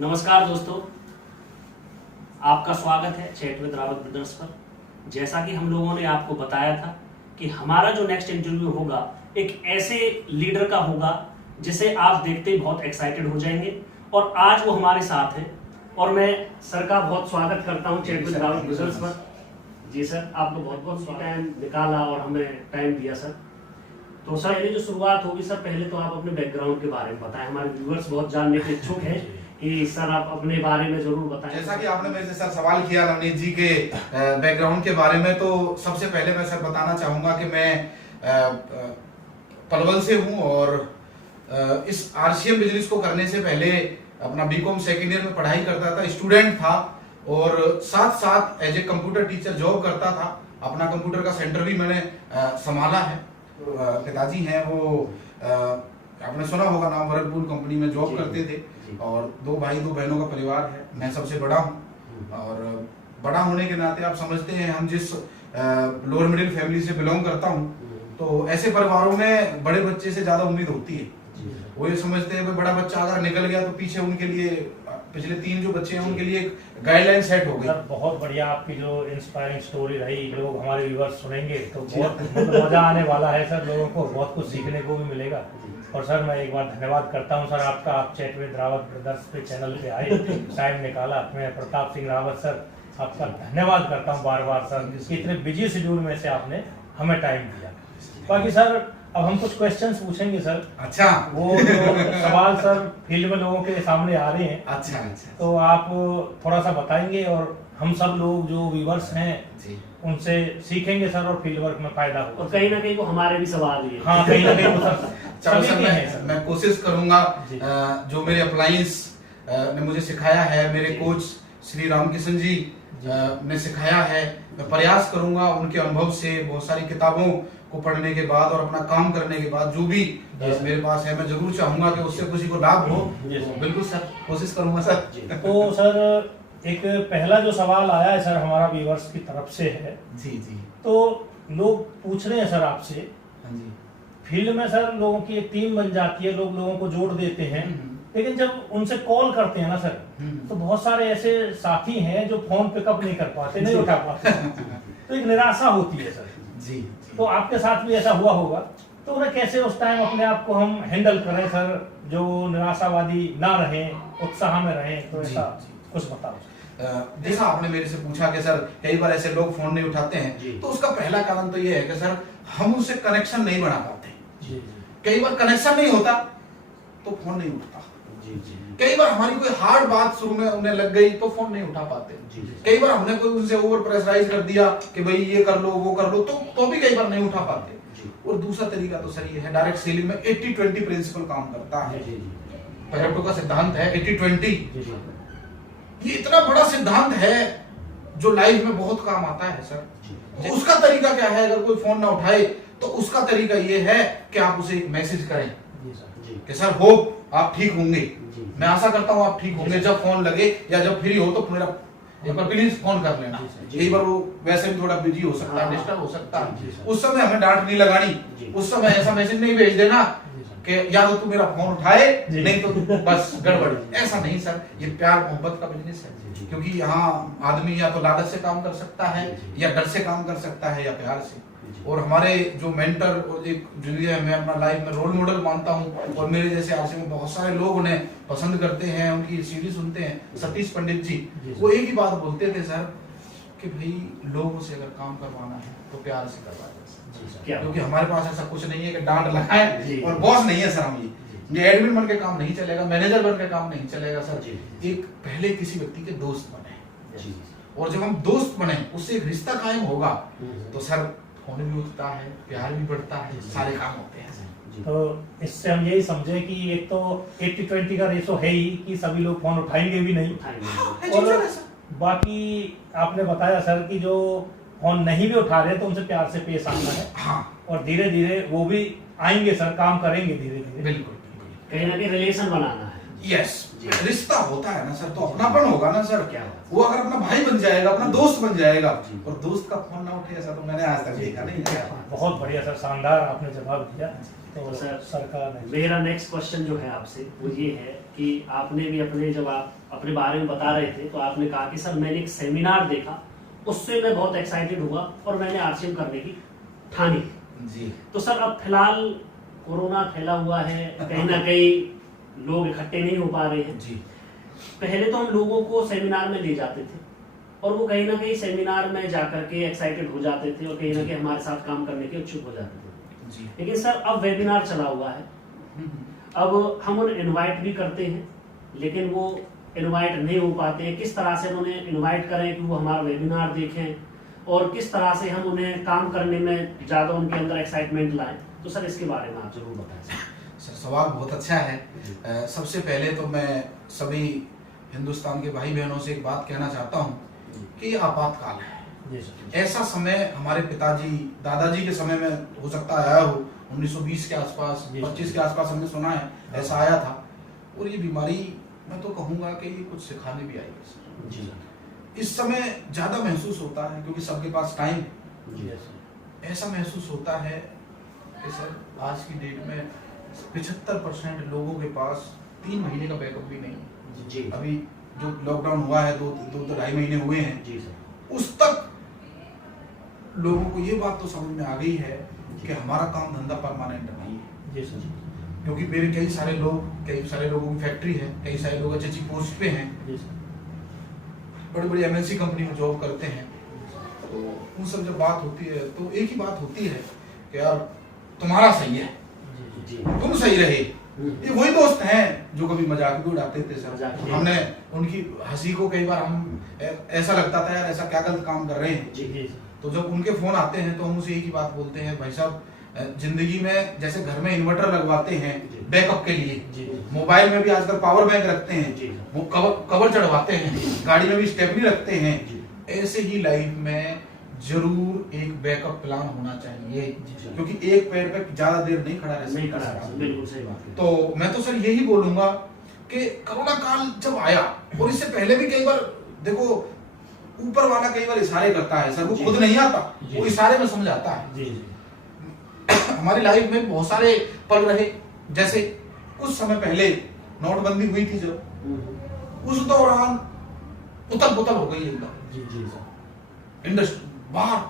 नमस्कार दोस्तों, आपका स्वागत है चैट विद रावत ब्रदर्स पर। जैसा कि हम लोगों ने आपको बताया था कि हमारा जो नेक्स्ट इंटरव्यू होगा एक ऐसे लीडर का होगा जिसे आप देखते ही बहुत एक्साइटेड हो जाएंगे, और आज वो हमारे साथ है और मैं सर का बहुत स्वागत करता हूं चैट विद रावत ब्रदर्स पर। जी सर, आपको बहुत बहुत टाइम निकाला और हमें टाइम दिया सर। तो सर ये जो शुरुआत होगी सर, पहले तो आप अपने बैकग्राउंड के बारे में बताएं, हमारे व्यूअर्स बहुत जानने के इच्छुक हैं कि सर आप अपने बारे में जरूर बताएं। जैसा कि आपने मेरे से सर सवाल किया नवनीत जी के बैकग्राउंड के बारे में, तो सबसे पहले मैं सर बताना चाहूंगा कि मैं पलवल से हूं और इस आरसीएम बिजनेस को करने से पहले अपना बीकॉम सेकेंड ईयर में पढ़ाई करता था, स्टूडेंट था और साथ साथ as a computer teacher job करता था। अपना कंप्यूटर का सेंटर भी मैंने संभाला है। पिताजी हैं वो आपने सुना होगा नाम, वर्लपूल कंपनी में जॉब करते थे और 2 भाई 2 बहनों का परिवार है। मैं सबसे बड़ा हूँ और बड़ा होने के नाते आप समझते हैं हम जिस लोअर मिडिल फैमिली से बिलोंग करता हूँ, तो ऐसे परिवारों में बड़े बच्चे से ज्यादा उम्मीद होती है। वो ये समझते हैं बड़ा बच्चा अगर निकल गया तो पीछे उनके लिए पिछले 3 जो बच्चे हैं उनके लिए एक गाइडलाइन सेट हो गई। बहुत बढ़िया आपकी जो इंस्पायरिंग स्टोरी रही, लोग हमारे व्यूअर्स सुनेंगे तो बहुत मजा आने वाला है सर। लोगों को बहुत कुछ सीखने को भी मिलेगा। और सर मैं एक बार धन्यवाद करता हूं सर आपका, आप चैट विद रावत ब्रदर्स पे चैनल पे आए, टाइम निकाला। मैं प्रताप सिंह रावत सर आपका धन्यवाद करता हूं बार बार सर, इतने बिजी शेड्यूल में से आपने हमें टाइम दिया। बाकी सर अब हम कुछ क्वेश्चंस पूछेंगे सर। अच्छा, वो जो सवाल सर फील्ड में लोगों के सामने आ रहे हैं। अच्छा, तो आप थोड़ा सा बताएंगे और हम सब लोग जो व्यूअर्स हैं उनसे सीखेंगे सर और फील्ड वर्क में फायदा होगा। और कहीं ना कहीं वो हमारे भी सवाल ही है। हाँ, कहीं ना कहीं चलो सर मैं कोशिश करूंगा। जो मेरे अप्लायंस ने मुझे सिखाया है, मेरे कोच श्री रामकिशन जी ने सिखाया है, मैं प्रयास करूंगा उनके अनुभव से बहुत सारी किताबों को पढ़ने के बाद और अपना काम करने के बाद जो भी मेरे पास है, मैं जरूर चाहूंगा कि उससे किसी को लाभ हो। बिल्कुल सर, कोशिश करूंगा सर। तो सर एक पहला जो सवाल आया है सर हमारा व्यूअर्स की तरफ से है। जी। तो लोग पूछ रहे हैं सर आपसे, फील्ड में सर लोगों की एक टीम बन जाती है, लोग लोगों को जोड़ देते हैं, लेकिन जब उनसे कॉल करते हैं ना सर, तो बहुत सारे ऐसे साथी हैं जो फोन पिकअप नहीं कर पाते, नहीं उठा पाते, तो एक निराशा होती है सर। जी। तो आपके साथ भी ऐसा हुआ होगा, तो उन्हें कैसे उस टाइम अपने आप को हम हैंडल करें सर, जो निराशावादी ना रहे, उत्साह में रहे, तो ऐसा कुछ बताओ। जैसा आपने मेरे से पूछा कि सर कई बार ऐसे लोग फोन नहीं उठाते हैं, तो उसका पहला कारण तो ये है कि सर हम उनसे कनेक्शन नहीं बना पाते। कई बार कनेक्शन नहीं होता तो फोन नहीं उठता। कई बार हमारी कोई हार्ड बात शुरू में उन्हें लग गई तो फोन नहीं उठा पाते। कई बार हमने कोई उनसे ओवर प्रेशराइज कर दिया कि भाई ये कर लो वो कर लो, तो भी कई बार नहीं उठा पाते। और दूसरा तरीका तो सर ये है, डायरेक्ट सेलिंग में 80-20 प्रिंसिपल काम करता है। पेरेटो का सिद्धांत है 80-20। ये इतना बड़ा सिद्धांत है जो लाइफ में बहुत काम आता है सर। उसका तरीका क्या है? अगर कोई फोन ना उठाए तो उसका तरीका ये है कि आप उसे एक मैसेज करें कि सर होप आप ठीक होंगे, मैं आशा करता हूँ आप ठीक होंगे। जब फोन लगे या जब फ्री हो तो मेरा एक बार प्लीज फोन कर लेना। कई बार वो वैसे भी थोड़ा बिजी हो सकता है, डिस्टर्ब हो सकता है, उस समय हमें डांट नहीं लगानी, उस समय ऐसा मैसेज नहीं भेज देना कि या तो तू मेरा फोन उठाए नहीं तो बस गड़बड़। ऐसा नहीं सर, ये प्यार मोहब्बत का बिजनेस है, क्योंकि यहाँ आदमी या तो लालच से काम कर सकता है या डर से काम कर सकता है या प्यार से। और हमारे जो मेंटर और एक जो है, मैं अपना लाइफ में रोल मॉडल मानता हूँ और मेरे जैसे आरसी में बहुत सारे लोग उन्हें पसंद करते हैं, उनकी सीडी सुनते हैं। सतीश पंडित जी वो एक ही बात बोलते थे सर कि भाई लोगों से अगर काम करवाना है तो प्यार से करवाए, क्योंकि हमारे पास ऐसा कुछ नहीं है कि डांट लगाए और बॉस नहीं है सर। हम ये एडमिन बन के काम नहीं चलेगा, मैनेजर बन के काम नहीं चलेगा सर। एक पहले किसी व्यक्ति के दोस्त बने, और जब हम दोस्त बने उससे एक रिश्ता कायम होगा तो सर फोन भी उठता है, प्यार भी बढ़ता है, सारे काम होते हैं। तो इससे हम यही समझे कि एक तो 80-20 का रेशो है ही कि सभी लोग फोन उठाएंगे भी नहीं। और बाकी आपने बताया सर कि जो फोन नहीं भी उठा रहे तो उनसे प्यार से पेश आना है। और धीरे धीरे वो भी आएंगे सर, काम करेंगे धीरे धीरे। बिल्कुल, कहीं ना कहीं रिलेशन बनाना है। यस, जी। रिश्ता होता है ना सर, तो अपनापन होगा ना सर। क्या बात। वो अगर अपना भाई बन जाएगा, अपना दोस्त बन जाएगा, जी। और दोस्त का फोन ना उठे, ऐसा तो मैंने आज तक देखा नहीं है। बहुत बढ़िया सर, शानदार आपने जवाब दिया। तो तो सर, सरकार मेरा नेक्स्ट क्वेश्चन जो है आपसे वो ये है कि आपने भी अपने, जब आप अपने बारे में बता रहे थे तो आपने कहा कि सर मैंने एक सेमिनार देखा, उससे मैं बहुत एक्साइटेड हुआ और मैंने आरसीएम करने की ठानी। जी। तो सर अब फिलहाल कोरोना फैला हुआ है, कहीं ना कहीं लोग इकट्ठे नहीं हो पा रहे हैं। जी। पहले तो हम लोगों को सेमिनार में ले जाते थे और वो कहीं ना कहीं सेमिनार में जाकर के एक्साइटेड हो जाते थे और कहीं ना कहीं हमारे साथ काम करने के इच्छुक हो जाते थे। जी। लेकिन सर अब वेबिनार चला हुआ है, अब हम उन्हें इनवाइट भी करते हैं लेकिन वो इनवाइट नहीं हो पाते हैं। किस तरह से हम उन्हें इनवाइट करें कि वो हमारा वेबिनार देखें और किस तरह से हम उन्हें काम करने में ज़्यादा उनके अंदर एक्साइटमेंट लाएं, तो सर इसके बारे में आप जरूर बताएं। सर सवाल बहुत अच्छा है। सबसे पहले तो मैं सभी हिंदुस्तान के भाई बहनों से एक बात कहना चाहता हूँ कि ये आपातकाल है। जी सर। ऐसा समय हमारे पिताजी दादाजी के समय में हो सकता है आया हो, 1920 के आसपास, 25 के आसपास हमने सुना है ऐसा आया था। और ये बीमारी मैं तो कहूँगा कि ये कुछ सिखाने भी आई है सर। जी इस समय ज्यादा महसूस होता है क्योंकि सबके पास टाइम, जी ऐसा महसूस होता है कि सर आज की डेट में 75% लोगों के पास 3 महीने का बैकअप भी नहीं है। जी अभी जो लॉकडाउन हुआ है, दो ढाई महीने हुए हैं, जी सर। उस तक लोगों को ये बात तो समझ में आ गई है कि हमारा काम धंधा परमानेंट नहीं है। जी सर। क्योंकि मेरे कई सारे लोगों की फैक्ट्री है, कई सारे लोग अच्छी पोस्ट पे हैं, जी सर। बड़ी बड़ी एमएनसी कंपनी में जॉब करते हैं। तो उन सब जब बात होती है तो एक ही बात होती है कि यार तुम्हारा सही है, जी तुम सही रहे। ये वही दोस्त हैं जो कभी मजाक भी उड़ाते थे सर। हमने उनकी हंसी को कई बार ऐसा लगता था यार ऐसा क्या गलत काम कर रहे हैं। जी जी तो जब उनके फोन आते हैं तो हम उसे एक ही बात बोलते हैं, भाई साहब जिंदगी में जैसे घर में इन्वर्टर लगवाते हैं बैकअप के लिए, जी। मोबाइल में भी आजकल पावर बैंक रखते हैं, जी। वो कवर चढ़वाते हैं, गाड़ी में भी स्टेपनी रखते हैं, जी। ऐसे ही लाइफ में जरूर एक बैकअप प्लान होना चाहिए। जी। क्योंकि एक पैर पे ज्यादा देर नहीं खड़ा रह नहीं सकता करा, सर। बिल्कुल सही बात है। तो मैं तो सर यही बोलूंगा कि कोरोना काल जब आया, और इससे पहले भी कई बार देखो ऊपर वाला कई बार इशारे करता है सर, वो जी। खुद नहीं आता, जी। वो इशारे में समझाता है। जी जी। हमारी लाइफ में बहुत सारे पल रहे, जैसे कुछ समय पहले नोटबंदी हुई थी जब, उस दौरान उतल पुतल हो गई एकदम जी जी सर। इंडस्ट्री बाहर,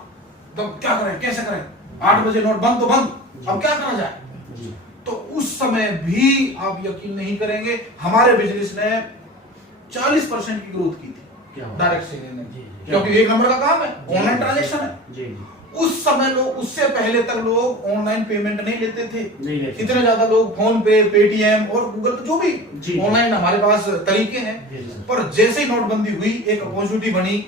तो क्या करें कैसे करें, 8 बजे नोट बंद तो बंद, अब क्या करा जाए। जी। तो उस समय भी आप यकीन नहीं करेंगे हमारे बिजनेस ने 40% की ग्रोथ की थी, क्या बात। डायरेक्ट सेलिंग ने, जी। क्योंकि 1 नंबर का काम है, ऑनलाइन ट्रांजैक्शन है। जी जी। उस समय लोग, उससे पहले तक लोग ऑनलाइन पेमेंट नहीं लेते थे। नहीं लेते। इतने ज्यादा लोग फोन पे, पेटीएम और गूगल पे, जो भी जी। ऑनलाइन हमारे पास तरीके जी, हैं। जी। पर जैसे ही नोटबंदी हुई एक अपॉर्चुनिटी बनी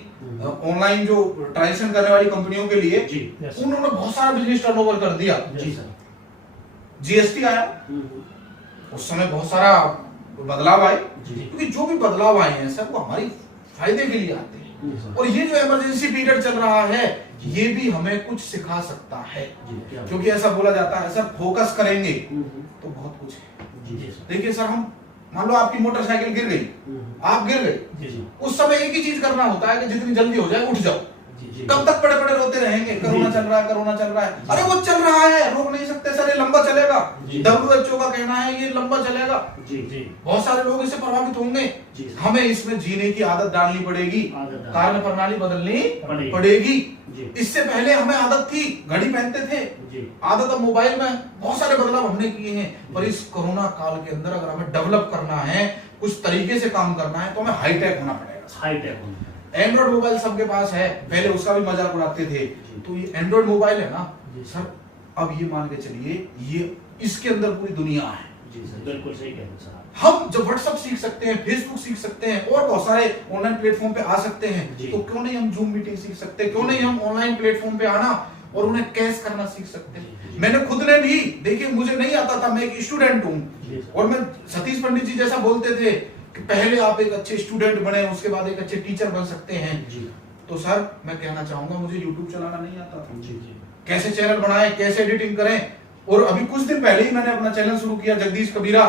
ऑनलाइन जो ट्रांजैक्शन करने वाली कंपनियों के लिए, जी। यस। उन्होंने बहुत सारा बिजनेस टर्नओवर कर दिया। जी सर। जीएसटी आया, उस समय बहुत सारा बदलाव आए, जी। क्योंकि जो भी बदलाव आए हैं सब वो हमारी फायदे के लिए आते हैं। जी सर। और ये जो इमरजेंसी पीरियड चल रहा है ये भी हमें कुछ सिखा सकता है, जी, क्या बात। क्योंकि ऐसा बोला जाता है सर फोकस करेंगे तो बहुत कुछ है। जी जी सर। देखिए सर, हम मान लो आपकी मोटरसाइकिल गिर गई, आप गिर गए, जी जी। उस समय एक ही चीज करना होता है कि जितनी जल्दी हो जाए उठ जाओ। जी जी। कब तक पड़े पड़े रोते रहेंगे, कोरोना चल रहा है, कोरोना चल रहा है। अरे वो चल रहा है, रोक नहीं सकते सर, ये लंबा चलेगा। जी। WHO का कहना है ये लंबा चलेगा। जी जी। बहुत सारे लोग इससे प्रभावित होंगे। जी। हमें इसमें जीने की आदत डालनी पड़ेगी, आदत डालनी। कार्य प्रणाली बदलनी पड़ेगी। पड़ेगी। जी। इससे पहले हमें आदत थी, घड़ी पहनते थे, जी। आदत अब मोबाइल में, बहुत सारे बदलाव हमने किए हैं। पर इस कोरोना काल के अंदर अगर हमें डेवलप करना है, कुछ तरीके से काम करना है, तो हमें हाईटेक होना पड़ेगा। हाईटेक होना है। एंड्रॉइड मोबाइल सबके पास है, पहले उसका भी मजाक उड़ाते थे। तो ये एंड्रॉइड मोबाइल है ना सर, अब ये मान के चलिए ये इसके अंदर पूरी दुनिया है। जी सर, बिल्कुल सही कह रहे हैं सर आप। हम जब व्हाट्सएप सीख सकते हैं, फेसबुक सीख सकते हैं और बहुत सारे ऑनलाइन प्लेटफॉर्म पे आ सकते हैं, जी। तो क्यों नहीं हम जूम मीटिंग सीख सकते हैं, क्यों नहीं हम ऑनलाइन प्लेटफॉर्म पे आना और उन्हें कैश करना सीख सकते हैं। जी, जी। मैंने खुद ने भी, देखिए मुझे नहीं आता था, मैं एक स्टूडेंट हूँ, जी सर। और मैं सतीश पंडित जी जैसा बोलते थे कि पहले आप एक अच्छे स्टूडेंट बने, उसके बाद एक अच्छे टीचर बन सकते हैं। जी। तो सर मैं कहना चाहूंगा मुझे यूट्यूब चलाना नहीं आता था, जी जी। कैसे चैनल बनाएं, कैसे एडिटिंग करें, और अभी कुछ दिन पहले ही मैंने अपना चैनल शुरू किया, जगदीश कबीरा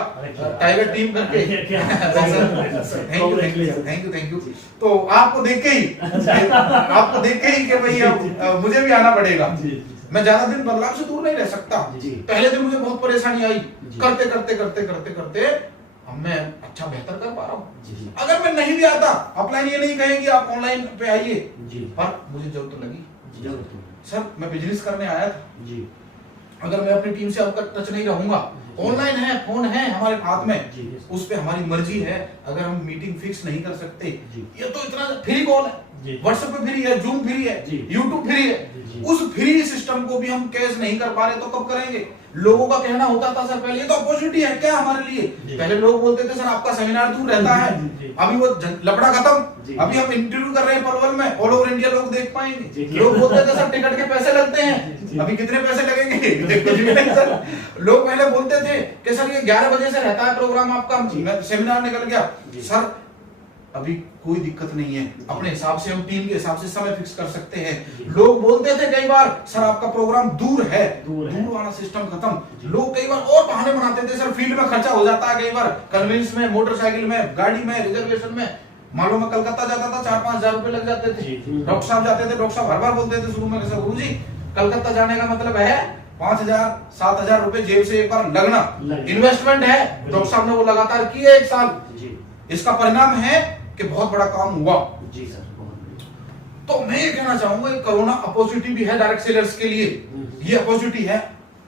टाइगर टीम करके। Thank you. तो आपको देख के ही कि भाई अब मुझे भी आना पड़ेगा। मैं ज्यादा दिन बदलाव से दूर नहीं रह सकता। पहले दिन मुझे बहुत परेशानी आई, करते अब मैं अच्छा बेहतर कर पा रहा हूँ। अगर मैं नहीं भी आता, अपलाइन ये नहीं कहेगी आप ऑनलाइन पे आइए, पर मुझे जरूरत तो लगी। सर मैं बिजनेस करने आया था, अगर मैं अपनी टीम से अब तक टच नहीं रहूंगा, ऑनलाइन है, फोन है हमारे हाथ में, उस पे हमारी मर्जी है। अगर हम मीटिंग फिक्स नहीं कर सकते, ये तो इतना फ्री कॉल है, व्हाट्सएप पे फ्री है, जूम फ्री है, यूट्यूब फ्री है, उस फ्री सिस्टम को भी हम कैश नहीं कर पा रहे तो कब करेंगे? लोगों का कहना होता था सर पहले ये तो अपॉर्चुनिटी है क्या हमारे लिए। पहले लोग बोलते थे सर आपका सेमिनार दूर रहता है, अभी वो लफड़ा खत्म, अभी हम इंटरव्यू कर रहे हैं पलवल में, ऑल ओवर इंडिया लोग देख पाएंगे। लोग बोलते थे सर टिकट के पैसे लगते हैं, अभी कितने पैसे लगेंगे? कुछ भी नहीं सर। लोग पहले बोलते थे कि सर ये 11 बजे से रहता है प्रोग्राम आपका, सेमिनार निकल गया। सर अभी कोई दिक्कत नहीं है, अपने हिसाब से हम टीम के हिसाब से समय फिक्स कर सकते हैं। लोग बोलते थे कई बार सर आपका प्रोग्राम दूर है, दूर वाला सिस्टम खत्म। लोग कई बार और बहाने बनाते थे, सर फील्ड में खर्चा हो जाता है, कई बार कन्वेंस में, मोटरसाइकिल में, गाड़ी में, रिजर्वेशन में। मालूम मैं कलकत्ता जाता था 4-5 हजार रुपए लग जाते थे। डॉक्टर साहब जाते थे, डॉक्टर साहब हर बार बोलते थे शुरू में, गुरुजी कलकत्ता जाने का मतलब है 5,000-7,000 रुपए जेब से एक बार लगना, इन्वेस्टमेंट है। डॉक्टर साहब ने वो लगातार किए 1 साल, इसका परिणाम है कि बहुत बड़ा काम हुआ। जी सर। तो मैं ये कहना चाहूंगा कोरोना अपॉर्चुनिटी भी है डायरेक्ट सेलर्स के लिए। ये अपॉर्चुनिटी है,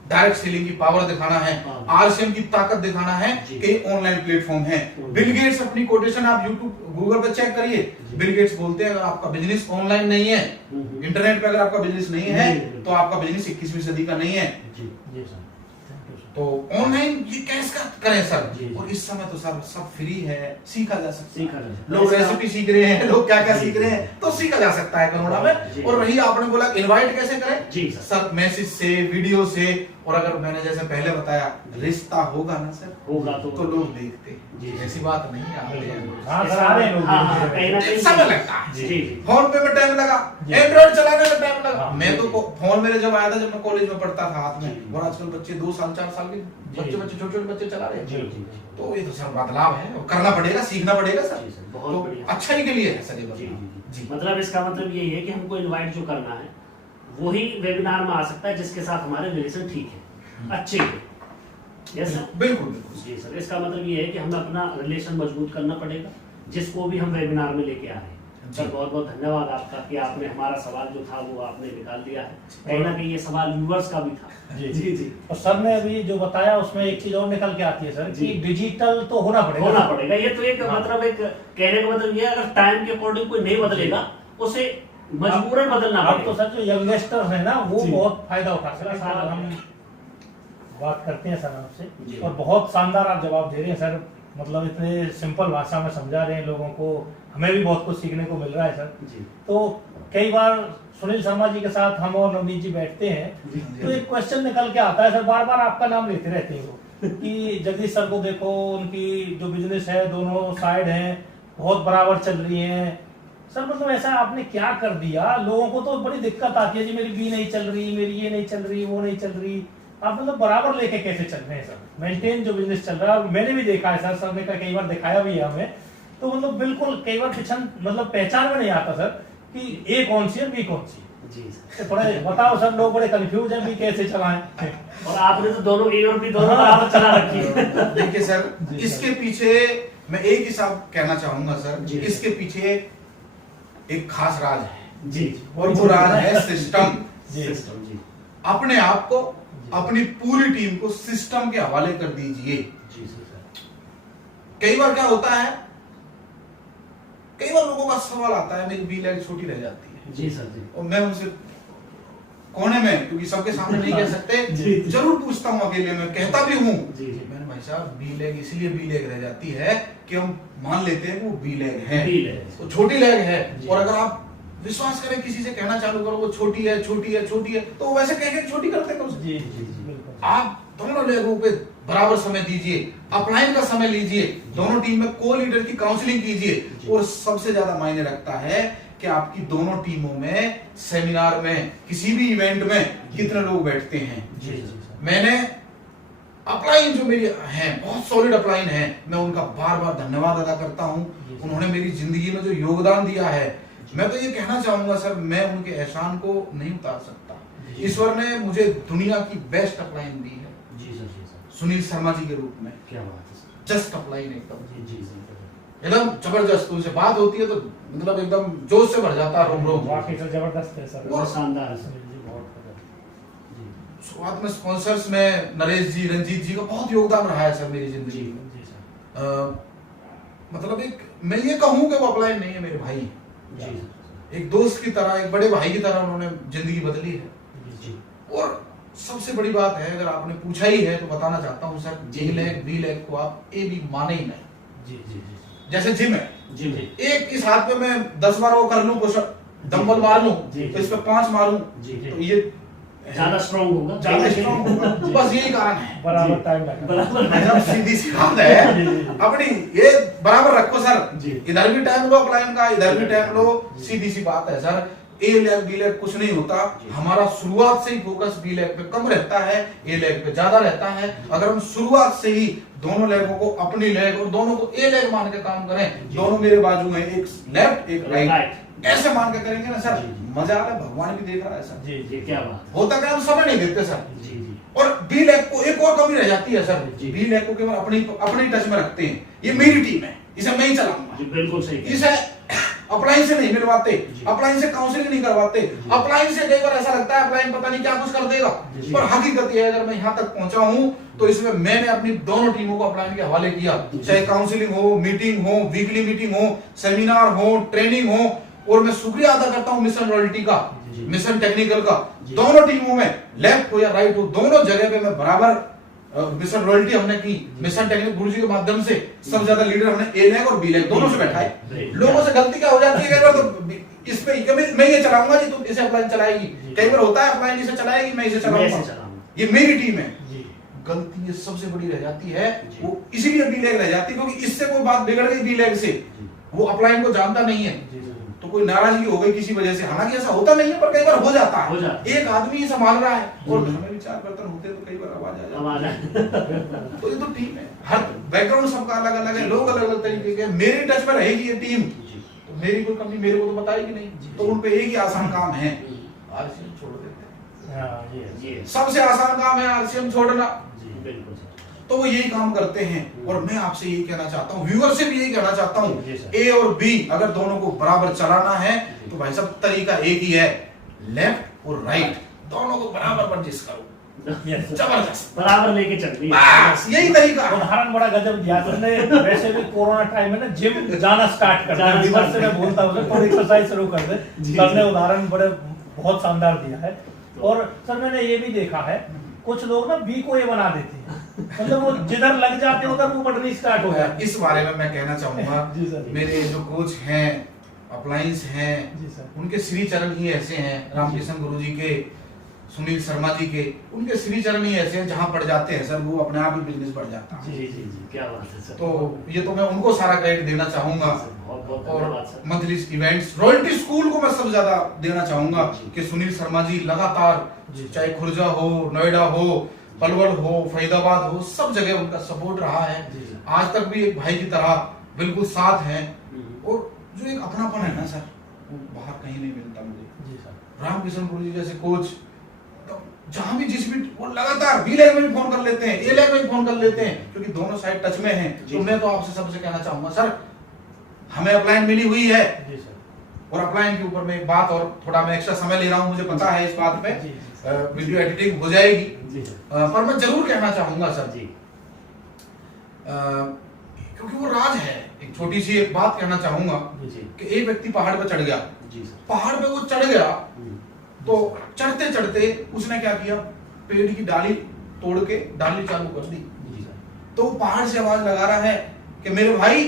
डायरेक्ट सेलिंग की पावर दिखाना है, आरसीएम की ताकत दिखाना है कि ऑनलाइन प्लेटफॉर्म है। बिल गेट्स अपनी कोटेशन आप यूट्यूब गूगल पे चेक करिए, बिल गेट्स बोलते हैं अगर आपका बिजनेस ऑनलाइन नहीं है, इंटरनेट पे अगर आपका बिजनेस नहीं है तो आपका बिजनेस 21वीं सदी का नहीं है। तो ऑनलाइन ये कैसे करें सर? और इस समय तो सर सब फ्री है, सीखा जा सकता है। लोग रेसिपी सीख रहे हैं, लोग क्या क्या सीख रहे हैं, तो सीखा जा सकता है कोरोना में। और रही आपने बोला इनवाइट कैसे करें? जी सर मैसेज से, वीडियो से, और अगर मैंने जैसे पहले बताया रिश्ता होगा ना सर, होगा तो लोग देखते हैं। ऐसी बात नहीं है, समय लगता है। फोन पे में टाइम लगा, एंड्रॉइड चलाने में टाइम लगा। मैं तो फोन मेरे जब आया था जब मैं कॉलेज में पढ़ता था हाथ में, और आजकल बच्चे 2 साल 4 साल के बच्चे छोटे बच्चे चला रहे हैं। तो ये तो सर बदलाव है, करना पड़ेगा, सीखना पड़ेगा सर। तो अच्छाई के लिए है सर ये जी। मतलब इसका मतलब यही है कि हमको इनवाइट जो करना है वही वेबिनार में आ सकता है जिसके साथ हमारे रिलेशन ठीक है, अच्छे हैं। यस सर, बिल्कुल जी सर। इसका मतलब ये है कि हमें अपना रिलेशन मजबूत करना पड़ेगा जिसको भी हम वेबिनार में लेके आ रहे हैं। सर बहुत बहुत धन्यवाद आपका कि आपने हमारा सवाल जो था वो आपने निकाल दिया है। कहीं ना कहीं ये सवाल व्यूअर्स का भी था। जी। और सर ने अभी जो बताया उसमें एक चीज और निकल के आती है सर कि डिजिटल तो होना पड़ेगा। ये तो एक मतलब एक कहने का मतलब ये है, अगर टाइम के अकॉर्डिंग कोई नहीं बदलेगा उसे मजबूरन बदलना पड़ेगा। अब तो सर जो यंगस्टर है ना वो बहुत फायदा उठा सकते हैं। सर हम बात करते हैं सर आपसे, और बहुत शानदार आप जवाब दे रहे हैं सर। मतलब इतने सिंपल भाषा में समझा रहे हैं लोगों को, हमें भी बहुत कुछ सीखने को मिल रहा है सर जी। तो कई बार सुनील शर्मा जी के साथ हम और नवनीत जी बैठते हैं तो एक क्वेश्चन निकल के आता है सर, बार बार आपका नाम लेते रहते हैं वो कि जगदीश सर को देखो, उनकी जो बिजनेस है दोनों साइड हैं बहुत बराबर चल रही हैं। सर मतलब ऐसा आपने क्या कर दिया? लोगों को तो बड़ी दिक्कत आती है जी, मेरी बी नहीं चल रही, मेरी ये नहीं चल रही, वो नहीं चल रही। आप मतलब बराबर लेके कैसे चल रहे हैं सर? मेंटेन जो बिजनेस चल रहा है, और मैंने भी देखा है सर ने कई बार दिखाया भी है हमें, तो मतलब बिल्कुल कई बार मतलब पहचान में नहीं आता सर कि ए कौन सी है बी कौन सी जी सर। थोड़ा बताओ सर, लोग बड़े कंफ्यूज हैं भी कैसे चलाएं। और आपने तो दोनों ए और बी दोनों बराबर चला रखी है। देखिए सर इसके पीछे मैं एक ही साहब कहना चाहूंगा सर, इसके पीछे एक खास राज है जी, और वो राज है सिस्टम जी। अपने आप को, अपनी पूरी टीम को सिस्टम के हवाले कर दीजिए जी सर। कई बार क्या होता है, कई बार लोगों का सवाल आता है मेरी बी लेग छोटी रह जाती है जी सर जी, और मैं उनसे कोने में, क्योंकि सबके सामने नहीं कह सकते, जरूर पूछता हूँ अकेले में, कहता भी हूँ मैंने भाई साहब बी लेग इसलिए बी लेग रह जाती है कि हम मान लेते हैं वो बी लेग है, वो छोटी लेग है। और अगर आप विश्वास करें, किसी से कहना चालू करो वो छोटी है छोटी है छोटी है, तो वैसे कह के छोटी करते हैं। आप दोनों लेगों पे बराबर समय दीजिए, अपलाइन का समय लीजिए, दोनों टीम में को लीडर की काउंसलिंग कीजिए। और सबसे ज्यादा मायने रखता है कि आपकी दोनों टीमों में, सेमिनार में, किसी भी इवेंट में कितने लोग बैठते हैं। मैंने अपलाइन जो मेरी हैं बहुत सॉलिड अपलाइन है, मैं उनका बार बार धन्यवाद अदा करता हूं। उन्होंने मेरी जिंदगी में जो योगदान दिया है, मैं तो ये कहना चाहूंगा सर, मैं उनके एहसान को नहीं उतार सकता। ईश्वर ने मुझे दुनिया की बेस्ट अपलाइन दी है जी सर, सुनील शर्मा जी के रूप में। क्या बात है सर, जस्ट अपलाइन एकदम जी एकदम जबरदस्त। उनसे बात होती है तो मतलब एकदम जोश से भर जाता है रोम रोम। वाकई सर जबरदस्त है सर, बहुत शानदार है सर। सुनील जी बहुत जी शुरुआत में स्पॉन्सर्स में नरेश जी, रंजीत जी का बहुत योगदान रहा है सर मेरी जिंदगी जी में। जी सर मतलब एक मैं ये कहूँ कि वो अपलाइन नहीं है, मेरे भाई हैं। जी एक दोस्त की तरह, एक बड़े भाई की तरह उन्होंने जिंदगी बदली है। जी और सबसे बड़ी बात है, अगर आपने पूछा ही है तो बताना चाहता हूँ सर, जी। ए लेग बी लेग को आप ए बी माने ही नहीं। जी जी जी जैसे जिम है, जी एक इस हाथ पे मैं 10 बार वो कर लूं, पुशअप डंबल मार लूं, जी, तो इस पे 5 मारूं, जी तो ये ज्यादा स्ट्रॉन्ग होगा, ज्यादा स्ट्रॉन्ग होगा। बस यही कारण है। बराबर जी। टाइम लगा बराबर मतलब सीधी सी बात है अपनी, ये बराबर रखो सर। जी। इधर भी टाइम लो अपलाइन का, इधर भी टाइम लो, सीधी सी बात है सर। ए लेग बी लेग कुछ नहीं होता, हमारा शुरुआत से ही फोकस बी लेग पे कम रहता है, ए लेग पे ज्यादा रहता है। अगर हम शुरुआत से ही दोनों लेगों को अपनी लेग और दोनों को ए लेग मान के काम करें, दोनों मेरे बाजू में, एक लेफ्ट एक राइट, ऐसे मान के करेंगे ना सर, मजा आ रहा है, भगवान भी देख रहा है सर। जी जी क्या बात होता क्या, हम समय नहीं देते सर। जी जी और बी लेग को एक और कमी रह जाती है सर, जी। बी लेग को केवल अपनी टच में रखते हैं। ये मेरी टीम है, इसे मैं ही चलाऊंगा, जी बिल्कुल सही कहा। इसे अपलाइन से नहीं मिलवाते, जी। अपलाइन से काउंसलिंग नहीं करवाते। अपलाइन से कई बार ऐसा लगता है अपलाइन पता नहीं क्या कुछ कर देगा, जी। पर हकीकत ये है, अगर मैं यहाँ तक पहुंचा हूं तो इसमें मैंने अपनी दोनों टीमों को अपलाइन के हवाले किया। चाहे काउंसलिंग हो, मीटिंग हो, वीकली मीटिंग हो, सेमिनार हो, ट्रेनिंग हो। और मैं शुक्रिया अदा करता हूं मिशन रॉयल्टी का, जी। मिशन टेक्निकल का। जी। दोनों टीमों में, लेफ्ट हो या राइट हो, दोनों जगह पे मैं बराबर मिशन रॉयल्टी हमने की। मिशन टेक्निकल गुरु जी के माध्यम से सबसे ज्यादा लीडर हमने ए लेग और बी लेग दोनों से बैठाए। जी। लोगों से गलती क्या हो जाती है, कई बार तो इस पे कभी मैं ये चलाऊंगा जी, तुम इसे अपलाइन चलाएगी। कई बार होता है अपलाइन इसे चलाएगी, मैं इसे मैं चलाऊंगा, इसे चलाऊंगा। ये मेरी टीम है। जी गलती ये सबसे बड़ी रह जाती है, जी। वो इसीलिए बी लेग रह जाती है क्योंकि इससे कोई बात बिगड़ गई बी लेग से, वो अपलाइन को जानता नहीं है, जी तो कोई नाराजगी हो गई किसी वजह से। हालांकि ऐसा होता नहीं है, पर कई बार हो जाता हो है। जाता है। एक आदमी ही संभाल रहा है और घर में भी 4 बर्तन होते हैं, तो कई बार आवाज आ जाती है। आवाज है। तो ये तो टीम है, हर बैकग्राउंड सबका अलग अलग है, लोग अलग अलग तरीके के। मेरी टच में रहेगी ये टीम, जी तो मेरी कोई कमी मेरे को तो बताएगी नहीं। तो उन पे एक ही आसान काम है, आरसीएम छोड़ देते हैं। हाँ ये ये सबसे आसान काम है आरसीएम छोड़ना, जी बिल्कुल सर। तो वो यही काम करते हैं। और मैं आपसे यही कहना चाहता हूँ, व्यूअर से भी यही कहना चाहता जी हूँ, सर। ए और बी अगर दोनों को बराबर चलाना है तो भाई साहब तरीका एक ही है, लेफ्ट और राइट दोनों को बराबर वर्जिश करो, यस जबरदस्त, बराबर लेके चल रही है। बस यही तरीका है। उदाहरण बड़ा गजब दिया तुमने। वैसे भी कोरोना टाइम में ना जिम जाना स्टार्ट कर दिया, रिवर्स से मैं बोलता हूँ थोड़ी एक्सरसाइज शुरू कर दे। जी, सर ने जी। उदाहरण बड़े बहुत शानदार दिया है। और सर मैंने ये भी देखा है, कुछ लोग ना बी को ए बना देते हैं, मतलब वो जिधर लग जाते हैं उधर वो बढ़नी स्टार्ट हो जाती है। इस बारे में मैं कहना चाहूंगा, जी सर। मेरे जो कोच हैं, अपलाइंस हैं, जी सर। उनके श्री चरण ही ऐसे हैं, रामकिशन गुरु जी के, सुनील शर्मा जी के, उनके श्री चरण ही ऐसे हैं, जहां पड़ जाते हैं सर वो अपने आप ही बिजनेस बढ़ जाता है। जी जी जी क्या बात है सर। तो ये तो मैं उनको सारा क्रेडिट देना चाहूंगा। बहुत बहुत और धन्यवाद sir. Monthly events royalty school को मैं सबसे ज्यादा देना चाहूंगा जी। कि सुनील शर्मा जी लगातार, जी। चाहे खुर्जा हो, नोएडा हो, पलवल हो, फरीदाबाद हो, सब जगह उनका सपोर्ट रहा है। जी, जी। आज तक भी एक भाई की तरह बिल्कुल साथ हैं। हम्म। और जो एक अपनापन है ना सर, वो बाहर कहीं नहीं मिलता मुझे। जी सर। रामकिशन गुरु जी जैसे कोच, तो जहां भी जिस भी, वो लगातार बी लेग में भी फोन कर लेते हैं, ए लेग में भी फोन कर लेते हैं, क्योंकि दोनों साइड टच में हैं। जी। तो मैं तो आपसे सबसे कहना चाहूंगा सर, हमें अपलाइन मिली हुई है, जी सर। और अपलाइन के ऊपर में एक बात, और थोड़ा मैं एक्स्ट्रा समय ले रहा हूं, मुझे पता है इस बात पे, जी, जी। वीडियो एडिटिंग हो जाएगी, जी सर। पर मैं जरूर कहना चाहूंगा सर जी क्योंकि वो राज है। एक छोटी सी एक बात कहना चाहूंगा जी कि एक व्यक्ति पहाड़ पे चढ़ गया, जी सर। पहाड़ पे वो चढ़ गया, हम्म। तो चढ़ते चढ़ते उसने क्या किया, पेड़ की डाली तोड़ के डाली चालू कर दी। जी सर। तो वो पहाड़ से आवाज लगा रहा है कि मेरे भाई,